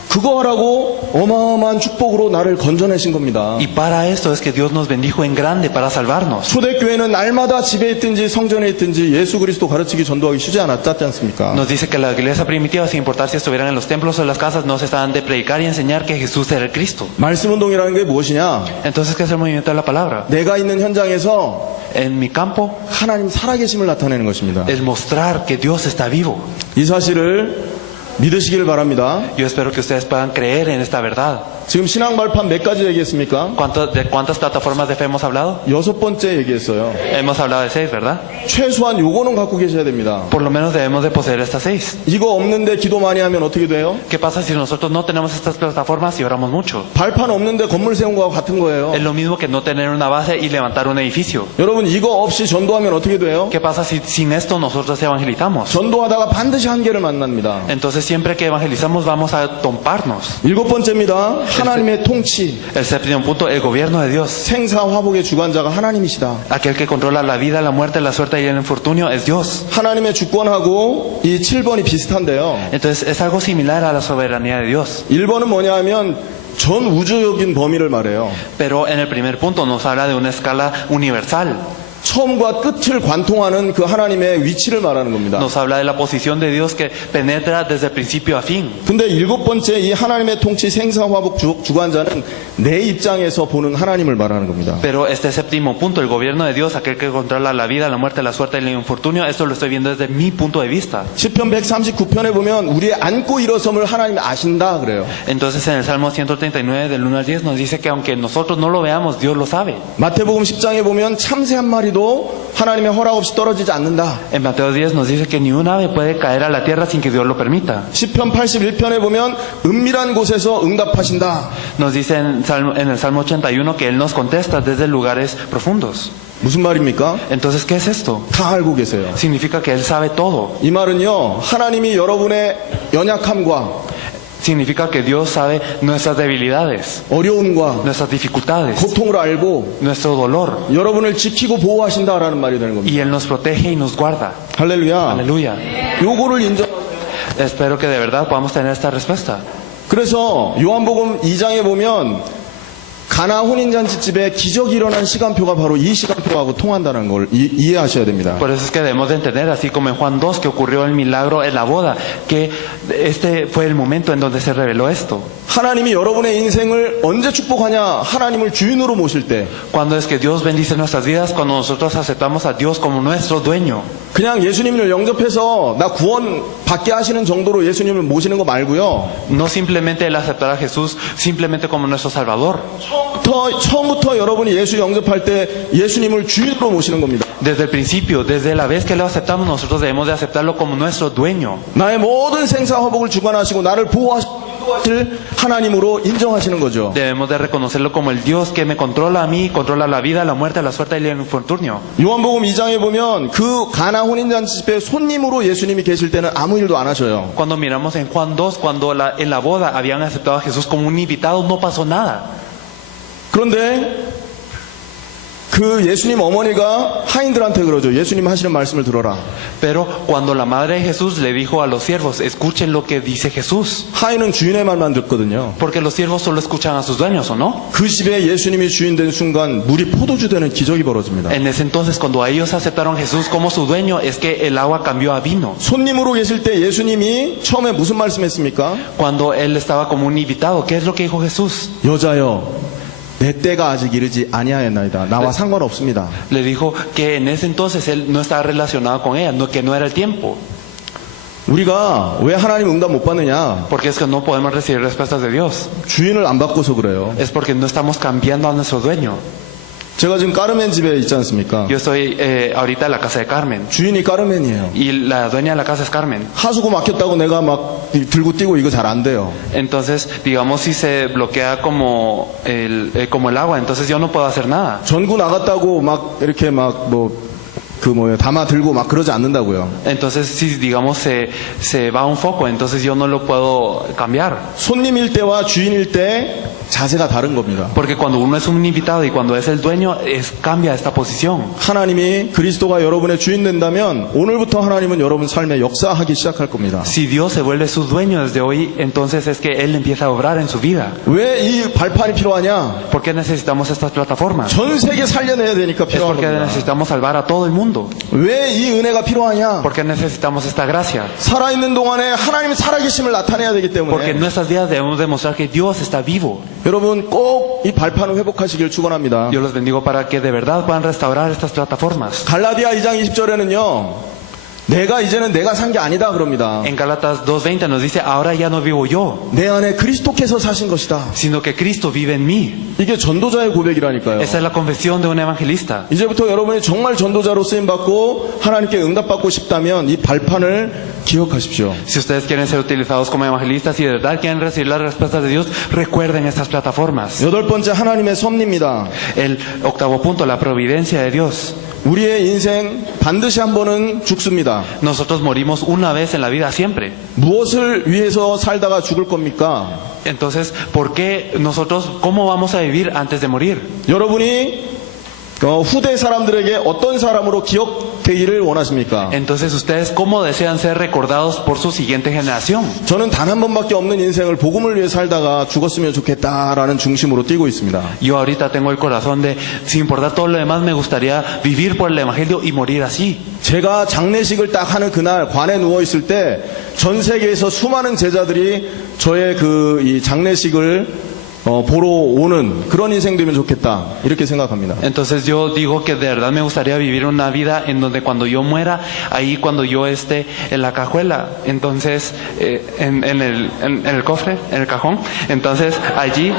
그거 하라고 어마어마한 축복으로 나를 건져내신 겁니다. Y para esto es que Dios nos bendijo en grande para salvarnos. 초대교회는 날마다 집에 있든지 성전에 있든지 예수 그리스도 가르치기 전도하기 쉬지 않았지 않습니까? Nos dice que la iglesia primitiva, sin importar si estuvieran en los templos o en las casas, no se estaban de predicar y enseñar que Jesús era el Cristo. 말씀 운동이라는 게 무엇이냐? Entonces, ¿qué es el movimiento de la palabra? 내가 있는 현장에서 En mi campo 하나님 살아계심을 나타내는 것입니다. es mostrar que Dios está vivo. 이 사실을 믿으시길 바랍니다. Yo espero que ustedes puedan creer en esta verdad. 지금 신앙 발판 몇 가지 얘기했습니까? ¿De cuántas plataformas de fe hemos hablado? 6번째 얘기했어요. Hemos hablado de 6, ¿verdad? 최소한 요거는 갖고 계셔야 됩니다. Por lo menos debemos de poseer estas 6. 이거 없는데 기도 많이 하면 어떻게 돼요? ¿Qué pasa si nosotros no tenemos estas plataformas y oramos mucho? 발판 없는데 건물 세운 거와 같은 거예요. Es lo mismo que no tener una base y levantar un edificio. 여러분 이거 없이 전도하면 어떻게 돼요? ¿Qué pasa si sin esto nosotros evangelizamos? 전도하다가 반드시 한계를 만납니다. Entonces siempre que evangelizamos vamos a toparnos. 7번째입니다. 하나님의 통치. El séptimo punto, el gobierno de Dios. 생사화복의 주관자가 하나님이시다. Aquel que controla la vida, la muerte, la suerte y el infortunio es Dios. 하나님의 주권하고 이 7번이 비슷한데요. Entonces es algo similar a la soberanía de Dios. 1번은 뭐냐 하면 전 우주적인 범위를 말해요. Pero en el primer punto nos habla de una escala universal. 처음과 끝을 관통하는 그 하나님의 위치를 말하는 겁니다. Nos habla de la posición de Dios que penetra desde principio a fin. 근데 7번째 이 하나님의 통치 생사화복 주관자는 내 입장에서 보는 하나님을 말하는 겁니다. Pero este séptimo punto, el gobierno de Dios, aquel que controla la vida, la muerte, la suerte y el infortunio, esto lo estoy viendo desde mi punto de vista. 시편 139편에 보면 우리의 앉고 일어섬을 하나님 아신다 그래요. Entonces en el Salmo 139 del 1 al 10 nos dice que aunque nosotros no lo veamos, Dios lo sabe. 마태복음 10장에 보면 참새 한 마리도 하나님의 허락 없이 떨어지지 않는다. En Mateo 10 nos dice que ni un ave puede caer a la tierra sin que Dios lo permita. 시편 81편에 보면 은밀한 곳에서 응답하신다. Nos dice en el Salmo 81 que Él nos contesta desde lugares profundos. 무슨 말입니까? Entonces, ¿qué es esto? 다 알고 계세요. Significa que Él sabe todo. 이 말은요, 하나님이 여러분의 연약함과 Significa que Dios sabe nuestras debilidades, 어려움과 nuestras dificultades, 고통을 알고 nuestro dolor. 여러분을 지키고 보호하신다라는 말이 되는 겁니다. Y Él nos protege y nos guarda. 할렐루야. Aleluya. 요거를 인정. Espero que de verdad podamos tener esta respuesta. 그래서 요한복음 2장에 보면 가나 혼인잔치집에 기적이 일어난 시간표가 바로 이 시간표하고 통한다는 걸 이해하셔야 됩니다. Por eso es que debemos de entender, así como en Juan 2, que ocurrió el milagro en la boda, que este fue el momento en donde se reveló esto. 하나님이 여러분의 인생을 언제 축복하냐? 하나님을 주인으로 모실 때. Cuando es que Dios bendice nuestras vidas, cuando nosotros aceptamos a Dios como nuestro dueño. 그냥 예수님을 영접해서 나 구원 받게 하시는 정도로 예수님을 모시는 거 말고요. No simplemente el aceptar a Jesús simplemente como nuestro Salvador. 처음부터 여러분이 예수 영접할 때 예수님을 주인으로 모시는 겁니다. Desde el principio, desde la vez que lo aceptamos, nosotros debemos de aceptarlo como nuestro dueño. 나의 모든 생사화복을 주관하시고 나를 보호하실 하나님으로 인정하시는 거죠. Debemos de reconocerlo como el Dios que me controla a mí, controla la vida, la muerte, la suerte y el infortunio. 요한복음 2장에 보면 그 가나 혼인잔치집에 손님으로 예수님이 계실 때는 아무 일도 안 하셔요. Cuando miramos en Juan 2, cuando en la boda habían aceptado a Jesús como un invitado, no pasó nada. 그런데 그 예수님 어머니가 하인들한테 그러죠. 예수님 하시는 말씀을 들어라. Pero cuando la madre de Jesús le dijo a los siervos, escuchen lo que dice Jesús. 하인은 주인의 말만 듣거든요. Porque los siervos solo escuchan a sus dueños, ¿o no? 그 집에 예수님이 주인 된 순간 물이 포도주 되는 기적이 벌어집니다. En ese entonces, cuando ellos aceptaron a Jesús como su dueño, es que el agua cambió a vino. 손님으로 계실 때 예수님이 처음에 무슨 말씀했습니까? Cuando él estaba como un invitado, ¿qué es lo que dijo Jesús? 여자여, 내 때가 아직 이르지 아니하였나이다. 나와 상관없습니다. Le dijo que en ese entonces él no estaba relacionado con ella, que no era el tiempo. 우리가 왜 하나님 응답 못 받느냐? Porque es que no podemos recibir respuestas de Dios. 주인을 안 바꿔서 그래요. Es porque no estamos cambiando a nuestro dueño. 제가 지금 까르멘 집에 있지 않습니까? Yo estoy ahorita en la casa de Carmen 주인이 까르멘이에요. y la dueña de la casa es Carmen. 하수구 막혔다고 내가 막 들고 뛰고 이거 잘 안 돼요. Entonces, digamos si se bloquea como el agua, entonces yo no puedo hacer nada. 전구 나갔다고 막 이렇게 막 담아 들고 막 그러지 않는다고요. Entonces, si digamos se va un foco, entonces yo no lo puedo cambiar. 손님일 때와 주인일 때 자세가 다른 겁니다. Porque cuando uno es un invitado y cuando es el dueño, cambia esta posición. 하나님이 그리스도가 여러분의 주인 된다면 오늘부터 하나님은 여러분 삶에 역사하기 시작할 겁니다. Si Dios se vuelve su dueño desde hoy, entonces es que Él empieza a obrar en su vida. 왜 이 발판이 필요하냐? ¿Por qué necesitamos estas plataformas? 전 세계 살려내야 되니까 Es 필요한 porque 겁니다. necesitamos salvar a todo el mundo. 왜 이 은혜가 필요하냐? ¿Por qué necesitamos esta gracia? 살아있는 동안에 하나님의 살아계심을 나타내야 되기 Porque en 때문에 nuestras vidas debemos demostrar que Dios está vivo. 여러분 꼭 이 발판을 회복하시길 축원합니다. Yo los bendigo para que de verdad puedan restaurar estas plataformas. 갈라디아 2장 20절에는요. 이제는 내가 산 게 아니다 그럽니다. En Gálatas 2:20 nos dice, ahora ya no vivo yo, 내 안에 그리스도께서 사신 것이다. sino que Cristo vive en mí. 이게 전도자의 고백이라니까요. Esa es la confesión de un evangelista. 이제부터 여러분이 정말 전도자로 쓰임받고 하나님께 응답받고 싶다면 이 발판을 기억하십시오. Si ustedes quieren ser utilizados como evangelistas y de verdad quieren recibir las respuestas de Dios, recuerden estas plataformas. 여덟 번째 하나님의 섭리입니다. El octavo punto, la providencia de Dios. 우리의 인생 반드시 한 번은 죽습니다. Nosotros morimos una vez en la vida siempre. 무엇을 위해서 살다가 죽을 겁니까? Entonces, ¿por qué nosotros, cómo vamos a vivir antes de morir? 여러분이 후대 사람들에게 어떤 사람으로 기억되기를 원하십니까? Entonces, ¿ustedes cómo desean ser recordados por su siguiente generación? 저는 단 한 번밖에 없는 인생을 복음을 위해 살다가 죽었으면 좋겠다라는 중심으로 뛰고 있습니다. Yo ahorita tengo el corazón de, sin importar todo lo demás, me gustaría vivir por el evangelio y morir así. 제가 장례식을 딱 하는 그날 관에 누워 있을 때 전 세계에서 수많은 제자들이 저의 이 장례식을 보러 오는 그런 인생 되면 좋겠다 이렇게 생각합니다. Entonces yo digo que de verdad me gustaría vivir una vida en donde cuando yo muera, ahí cuando yo esté en la cajuela, entonces en el cofre, en el cajón, entonces allí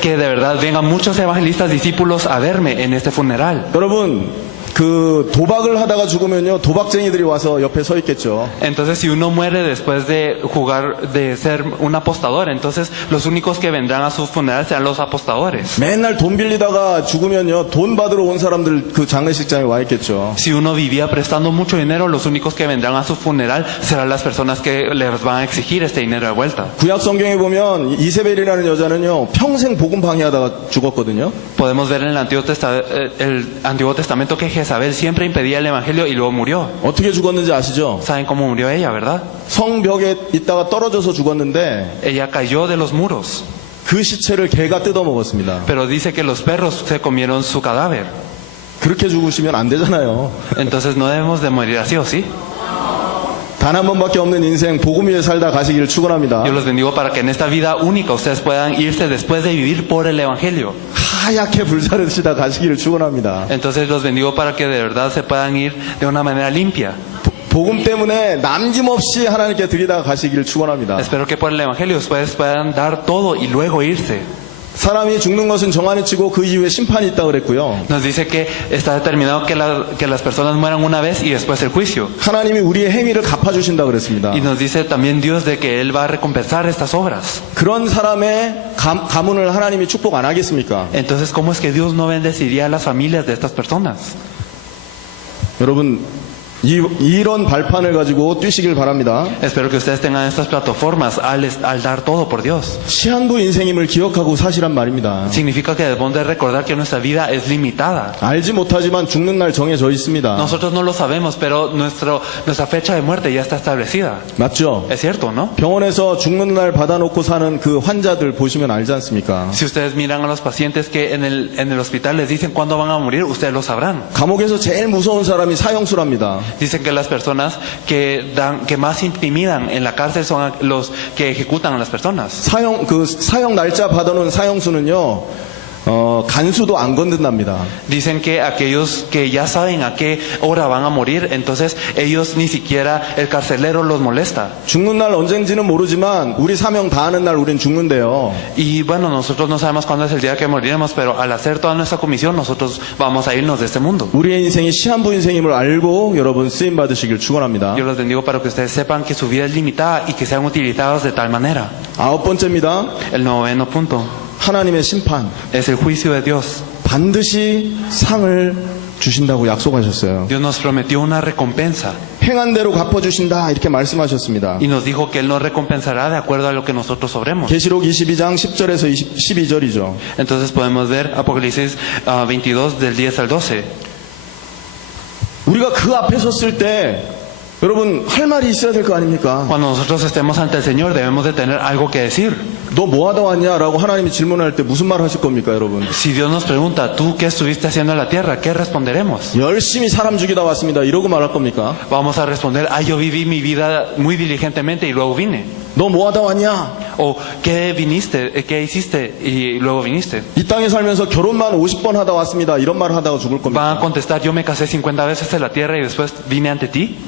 que de verdad vengan muchos evangelistas discípulos a verme en este funeral. 여러분 도박을 하다가 죽으면요 도박쟁이들이 와서 옆에 서 있겠죠. Entonces si uno muere después de jugar, de ser un apostador, entonces los únicos que vendrán a su funeral serán los apostadores. 맨날 돈 빌리다가 죽으면요 돈 받으러 온 사람들 그 장례식장에 와 있겠죠. Si uno vivía prestando mucho dinero, los únicos que vendrán a su funeral serán las personas que les van a exigir este dinero de vuelta. 구약 성경에 보면 이세벨이라는 여자는요 평생 복음 방해하다가 죽었거든요. Podemos ver en el Antiguo Testamento que Jezabel siempre impedía el evangelio y luego murió. 어떻게 죽었는지 아시죠? ¿Saben cómo murió ella, verdad? 성벽에 있다가 떨어져서 죽었는데 Ella cayó de los muros, 그 시체를 개가 뜯어먹었습니다. pero dice que los perros se comieron su cadáver. 그렇게 죽으시면 안 되잖아요. Entonces no debemos de morir así, ¿o sí? 단 한 번밖에 없는 인생 복음 위에 살다 가시기를 축원합니다. Yo los bendigo para que en esta vida única ustedes puedan irse después de vivir por el evangelio. 하얗게 불사르시다 가시기를 축원합니다. Entonces los bendigo para que de verdad se puedan ir de una manera limpia. 복음 때문에 남김없이 하나님께 드리다가 가시기를 축원합니다. Espero que por el evangelio ustedes puedan dar todo y luego irse. 사람이 죽는 것은 정한이 치고 그 이후에 심판이 있다고 그랬고요. Nos dice que está determinado que las personas mueran una vez y después el juicio. 하나님이 우리의 행위를 갚아주신다고 그랬습니다. Y nos dice también Dios de que Él va a recompensar estas obras. 그런 사람의 가문을 하나님이 축복 안 하겠습니까? Entonces, ¿cómo es que Dios no bendeciría a las familias de estas personas? 여러분 이런 발판을 가지고 뛰시길 바랍니다. Espero que ustedes tengan estas plataformas al dar todo por Dios. 시한부 인생임을 기억하고 사시란 말입니다. Significa que debemos de recordar que nuestra vida es limitada. 알지 못하지만 죽는 날 정해져 있습니다. Nosotros no lo sabemos, pero nuestra fecha de muerte ya está establecida. 맞죠? Es cierto, ¿no? 병원에서 죽는 날 받아놓고 사는 그 환자들 보시면 알지 않습니까? Si ustedes miran a los pacientes que en el hospital les dicen cuándo van a morir, ustedes lo sabrán. 감옥에서 제일 무서운 사람이 사형수랍니다. Dicen que las personas que más intimidan en la cárcel son los que ejecutan a las personas. 사형 날짜 받아놓은 사형수는요 간수도 안 건든답니다. Dicen que aquellos que ya saben a qué hora van a morir, entonces ellos ni siquiera el carcelero los molesta. 죽는 날 언젠지는 모르지만 우리 사명 다하는 날 우린 죽는데요. Y bueno, nosotros no sabemos cuándo es el día que moriremos, pero al hacer toda nuestra comisión, nosotros vamos a irnos de este mundo. 우리의 인생이 시한부 인생임을 알고 여러분 쓰임 받으시길 축원합니다. Yo los bendigo para que ustedes sepan que su vida es limitada y que sean utilizados de tal manera. 9번째입니다. El noveno punto 하나님의 심판. es el juicio de Dios. 반드시 상을 주신다고 약속하셨어요. Dios nos prometió una recompensa 행한 대로 갚아주신다 이렇게 말씀하셨습니다. y nos dijo que Él nos recompensará de acuerdo a lo que nosotros obremos. 계시록 22장 10절에서 12절이죠. Entonces podemos ver Apocalipsis 22 del 10 al 12. 우리가 그 앞에 섰을 때 여러분 할 말이 있어야 될 거 아닙니까? Cuando nosotros estemos ante el Señor debemos de tener algo que decir. 너 뭐 하다 왔냐라고 하나님이 질문할 때 무슨 말 하실 겁니까, 여러분? Si Dios nos pregunta, ¿tú qué estuviste haciendo en la tierra? ¿Qué responderemos? 열심히 사람 죽이다 왔습니다. 이러고 말할 겁니까? Vamos a responder, yo viví mi vida muy diligentemente y luego vine. 너 뭐 하다 왔냐? O, ¿qué viniste? ¿Qué hiciste? Y luego viniste. 이 땅에 살면서 결혼만 50번 하다 왔습니다. 이런 말을 하다가 죽을 Van 겁니까? a contestar, yo me casé 50 veces en la tierra y después vine ante ti.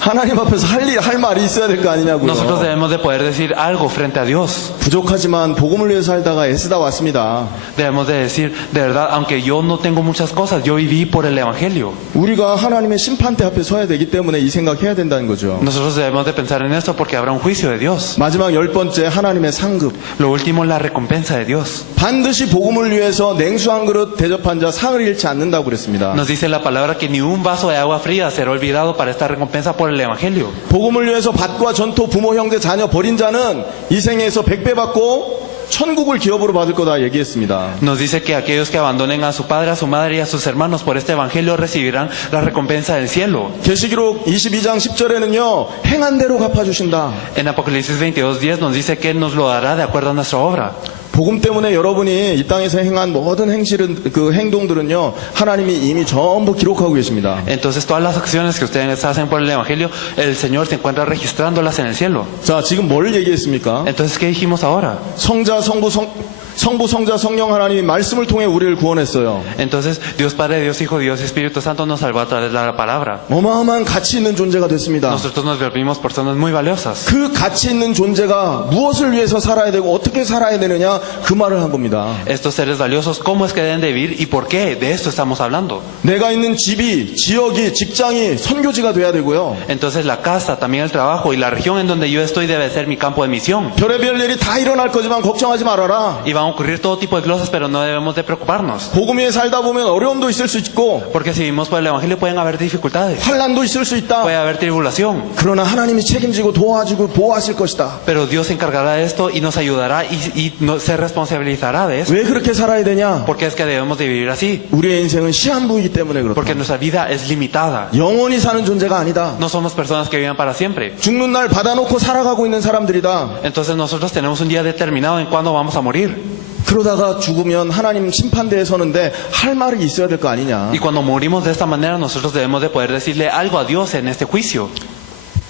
하나님 앞에서 할 말이 있어야 될 거 아니냐고요. Nosotros debemos de poder decir algo frente a Dios. 부족하지만 복음을 위해서 살다가 애쓰다 왔습니다. Debemos de decir, de verdad, aunque yo no tengo muchas cosas, yo viví por el Evangelio. 우리가 하나님의 심판대 앞에 서야 되기 때문에 이 생각해야 된다는 거죠. Nosotros debemos de pensar en esto porque habrá un juicio de Dios. 마지막 10번째 하나님의 상급. Lo último, la recompensa de Dios. 반드시 복음을 위해서 냉수 한 그릇 대접한 자 상을 잃지 않는다고 그랬습니다. Nos dice la palabra que ni un vaso de agua fría será olvidado para esta recompensa por el Evangelio. 복음을 위해서 밭과 전토, 부모, 형제, 자녀 버린 자는 이 생에서 100배 받고 천국을 기업으로 받을 거다 얘기했습니다. Nos dice que aquellos que abandonen a su padre, a su madre y a sus hermanos por este Evangelio recibirán la recompensa del cielo. 계시기록 22장 10절에는요. 행한 대로 갚아주신다. En Apocalipsis 22:10 nos dice que nos lo dará de acuerdo a nuestra obra. 복음 때문에 여러분이 이 땅에서 행한 모든 그 행동들은요. 하나님이 이미 전부 기록하고 계십니다. Entonces todas las acciones que ustedes hacen por el Evangelio, el Señor se encuentra registrándolas en el cielo. 자, 지금 뭘 얘기했습니까? Entonces, ¿qué dijimos ahora? 성자, 성부, 성자, 성령 하나님이 말씀을 통해 우리를 구원했어요. Entonces, Dios Padre, Dios Hijo, Dios Espíritu Santo nos salvó a través de la palabra. 어마어마한 가치 있는 존재가 됐습니다. Nosotros nos volvimos personas muy valiosas. 그 가치 있는 존재가 무엇을 위해서 살아야 되고 어떻게 살아야 되느냐 그 말을 한 겁니다. Estos seres valiosos, ¿cómo es que deben de vivir y por qué? De esto estamos hablando. 내가 있는 집이, 지역이, 직장이 선교지가 돼야 되고요. Entonces, la casa, también el trabajo y la región en donde yo estoy debe ser mi campo de misión. 별의별 일이 다 일어날 거지만 걱정하지 말아라. Y van a ocurrir todo tipo de cosas, pero no debemos de preocuparnos. 복음 위에 살다 보면 어려움도 있을 수 있고 Porque si vivimos por el Evangelio pueden haber dificultades, 환난도 있을 수 있다. puede haber tribulación. 그러나 하나님이 책임지고 도와주고 보호하실 것이다. Pero Dios se encargará de esto y nos ayudará y se responsabilizará de eso. 왜 그렇게 살아야 되냐? Porque es que debemos de vivir así. 우리의 인생은 시한부이기 때문에 Porque 그렇다. nuestra vida es limitada. 영원히 사는 존재가 아니다. No somos personas que vivan para siempre. 죽는 날 받아놓고 살아가고 있는 사람들이다. Entonces nosotros tenemos un día determinado en cuándo vamos a morir. 그러다가 죽으면 하나님 심판대에 서는데 할 말이 있어야 될 거 아니냐. Y cuando morimos de esta manera nosotros debemos de poder decirle algo a Dios en este juicio.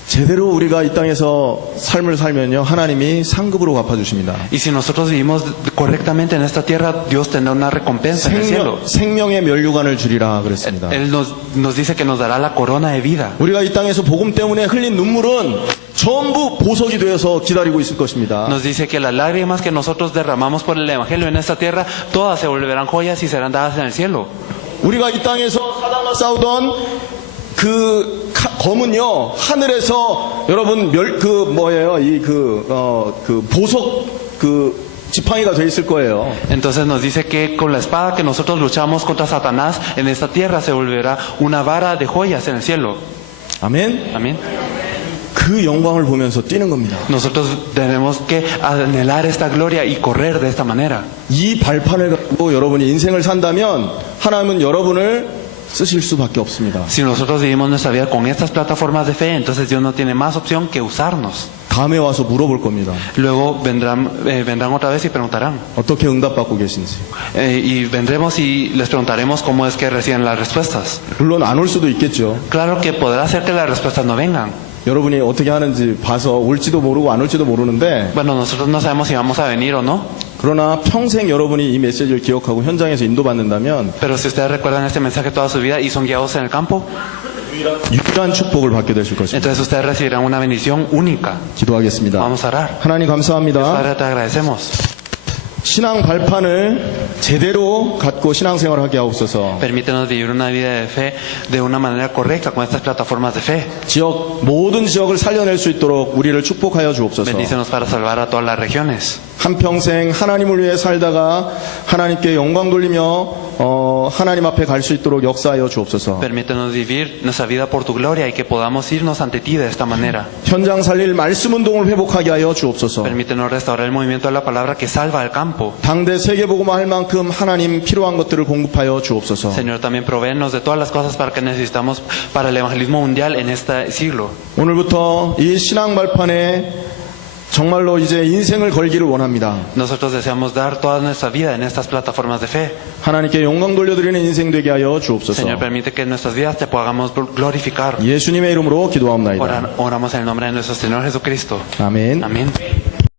제대로 우리가 이 땅에서 삶을 살면요 하나님이 상급으로 갚아주십니다. Y si nosotros vivimos correctamente en esta tierra, Dios tendrá una recompensa en el cielo. 생명의 멸류관을 주리라 그랬습니다. Él nos dice que nos dará la corona de vida. 우리가 이 땅에서 복음 때문에 흘린 눈물은 전부 보석이 되어서 기다리고 있을 것입니다. Nos dice que las lágrimas que nosotros derramamos por el Evangelio en esta tierra, todas se volverán joyas y serán dadas en el cielo. 우리가 이 땅에서 사단과 싸우던 그 검은요 하늘에서 여러분 보석 지팡이가 돼 있을 거예요. Entonces nos dice que con la espada que nosotros luchamos contra Satanás en esta tierra se volverá una vara de joyas en el cielo. 아멘. Amén. 그 영광을 보면서 뛰는 겁니다. Nosotros tenemos que anhelar esta gloria y correr de esta manera. 이 발판을 갖고 여러분이 인생을 산다면 하나님은 여러분을 쓰실 수밖에 없습니다. Si nosotros vivimos nuestra vida con estas plataformas de fe, entonces Dios no tiene más opción que usarnos. 다음에 와서 물어볼 겁니다. Luego vendrán otra vez y preguntarán. 어떻게 응답받고 계신지. Y vendremos y les preguntaremos cómo es que reciben las respuestas. 물론 안 올 수도 있겠죠. Claro que podrá ser que las respuestas no vengan. 여러분이 어떻게 하는지 봐서 올지도 모르고 안 올지도 모르는데 Bueno, nosotros no sabemos si vamos a venir o no, 그러나 평생 여러분이 이 메시지를 기억하고 현장에서 인도받는다면 pero si ustedes recuerdan este mensaje toda su vida y son guiados en el campo, 유일한 축복을 받게 되실 것입니다. entonces ustedes recibirán una bendición única. 기도하겠습니다. Vamos a orar. 하나님 감사합니다. Padre, te agradecemos. 신앙 발판을 제대로 갖고 신앙생활을 하게 하옵소서. Permítenos vivir una vida de fe de una manera correcta con estas plataformas de fe. 모든 지역을 살려낼 수 있도록 우리를 축복하여 주옵소서. Bendícenos para salvar a todas las regiones. 한평생 하나님을 위해 살다가 하나님께 영광 돌리며 하나님 앞에 갈 수 있도록 역사하여 주옵소서. Permítenos vivir nuestra vida por tu gloria y que podamos irnos ante ti de esta manera. 현장 살릴 말씀 운동을 회복하게 하여 주옵소서. Permítenos restaurar el movimiento de la palabra que salva al campo. 당대 세계복음화 할 만큼 하나님 필요한 것들을 공급하여 주옵소서. Señor, también proveenos de todas las cosas para que necesitamos para el evangelismo mundial en este siglo. 오늘부터 이 신앙 발판에 정말로 이제 인생을 걸기를 원합니다. Nosotros deseamos dar toda nuestra vida en estas plataformas de fe. 하나님께 영광 돌려드리는 인생 되게 하여 주옵소서. Señor, permite que en nuestras vidas te podamos glorificar. 예수님의 이름으로 기도하옵나이다. Oramos en el nombre de nuestro Señor Jesucristo. 아멘. Amén.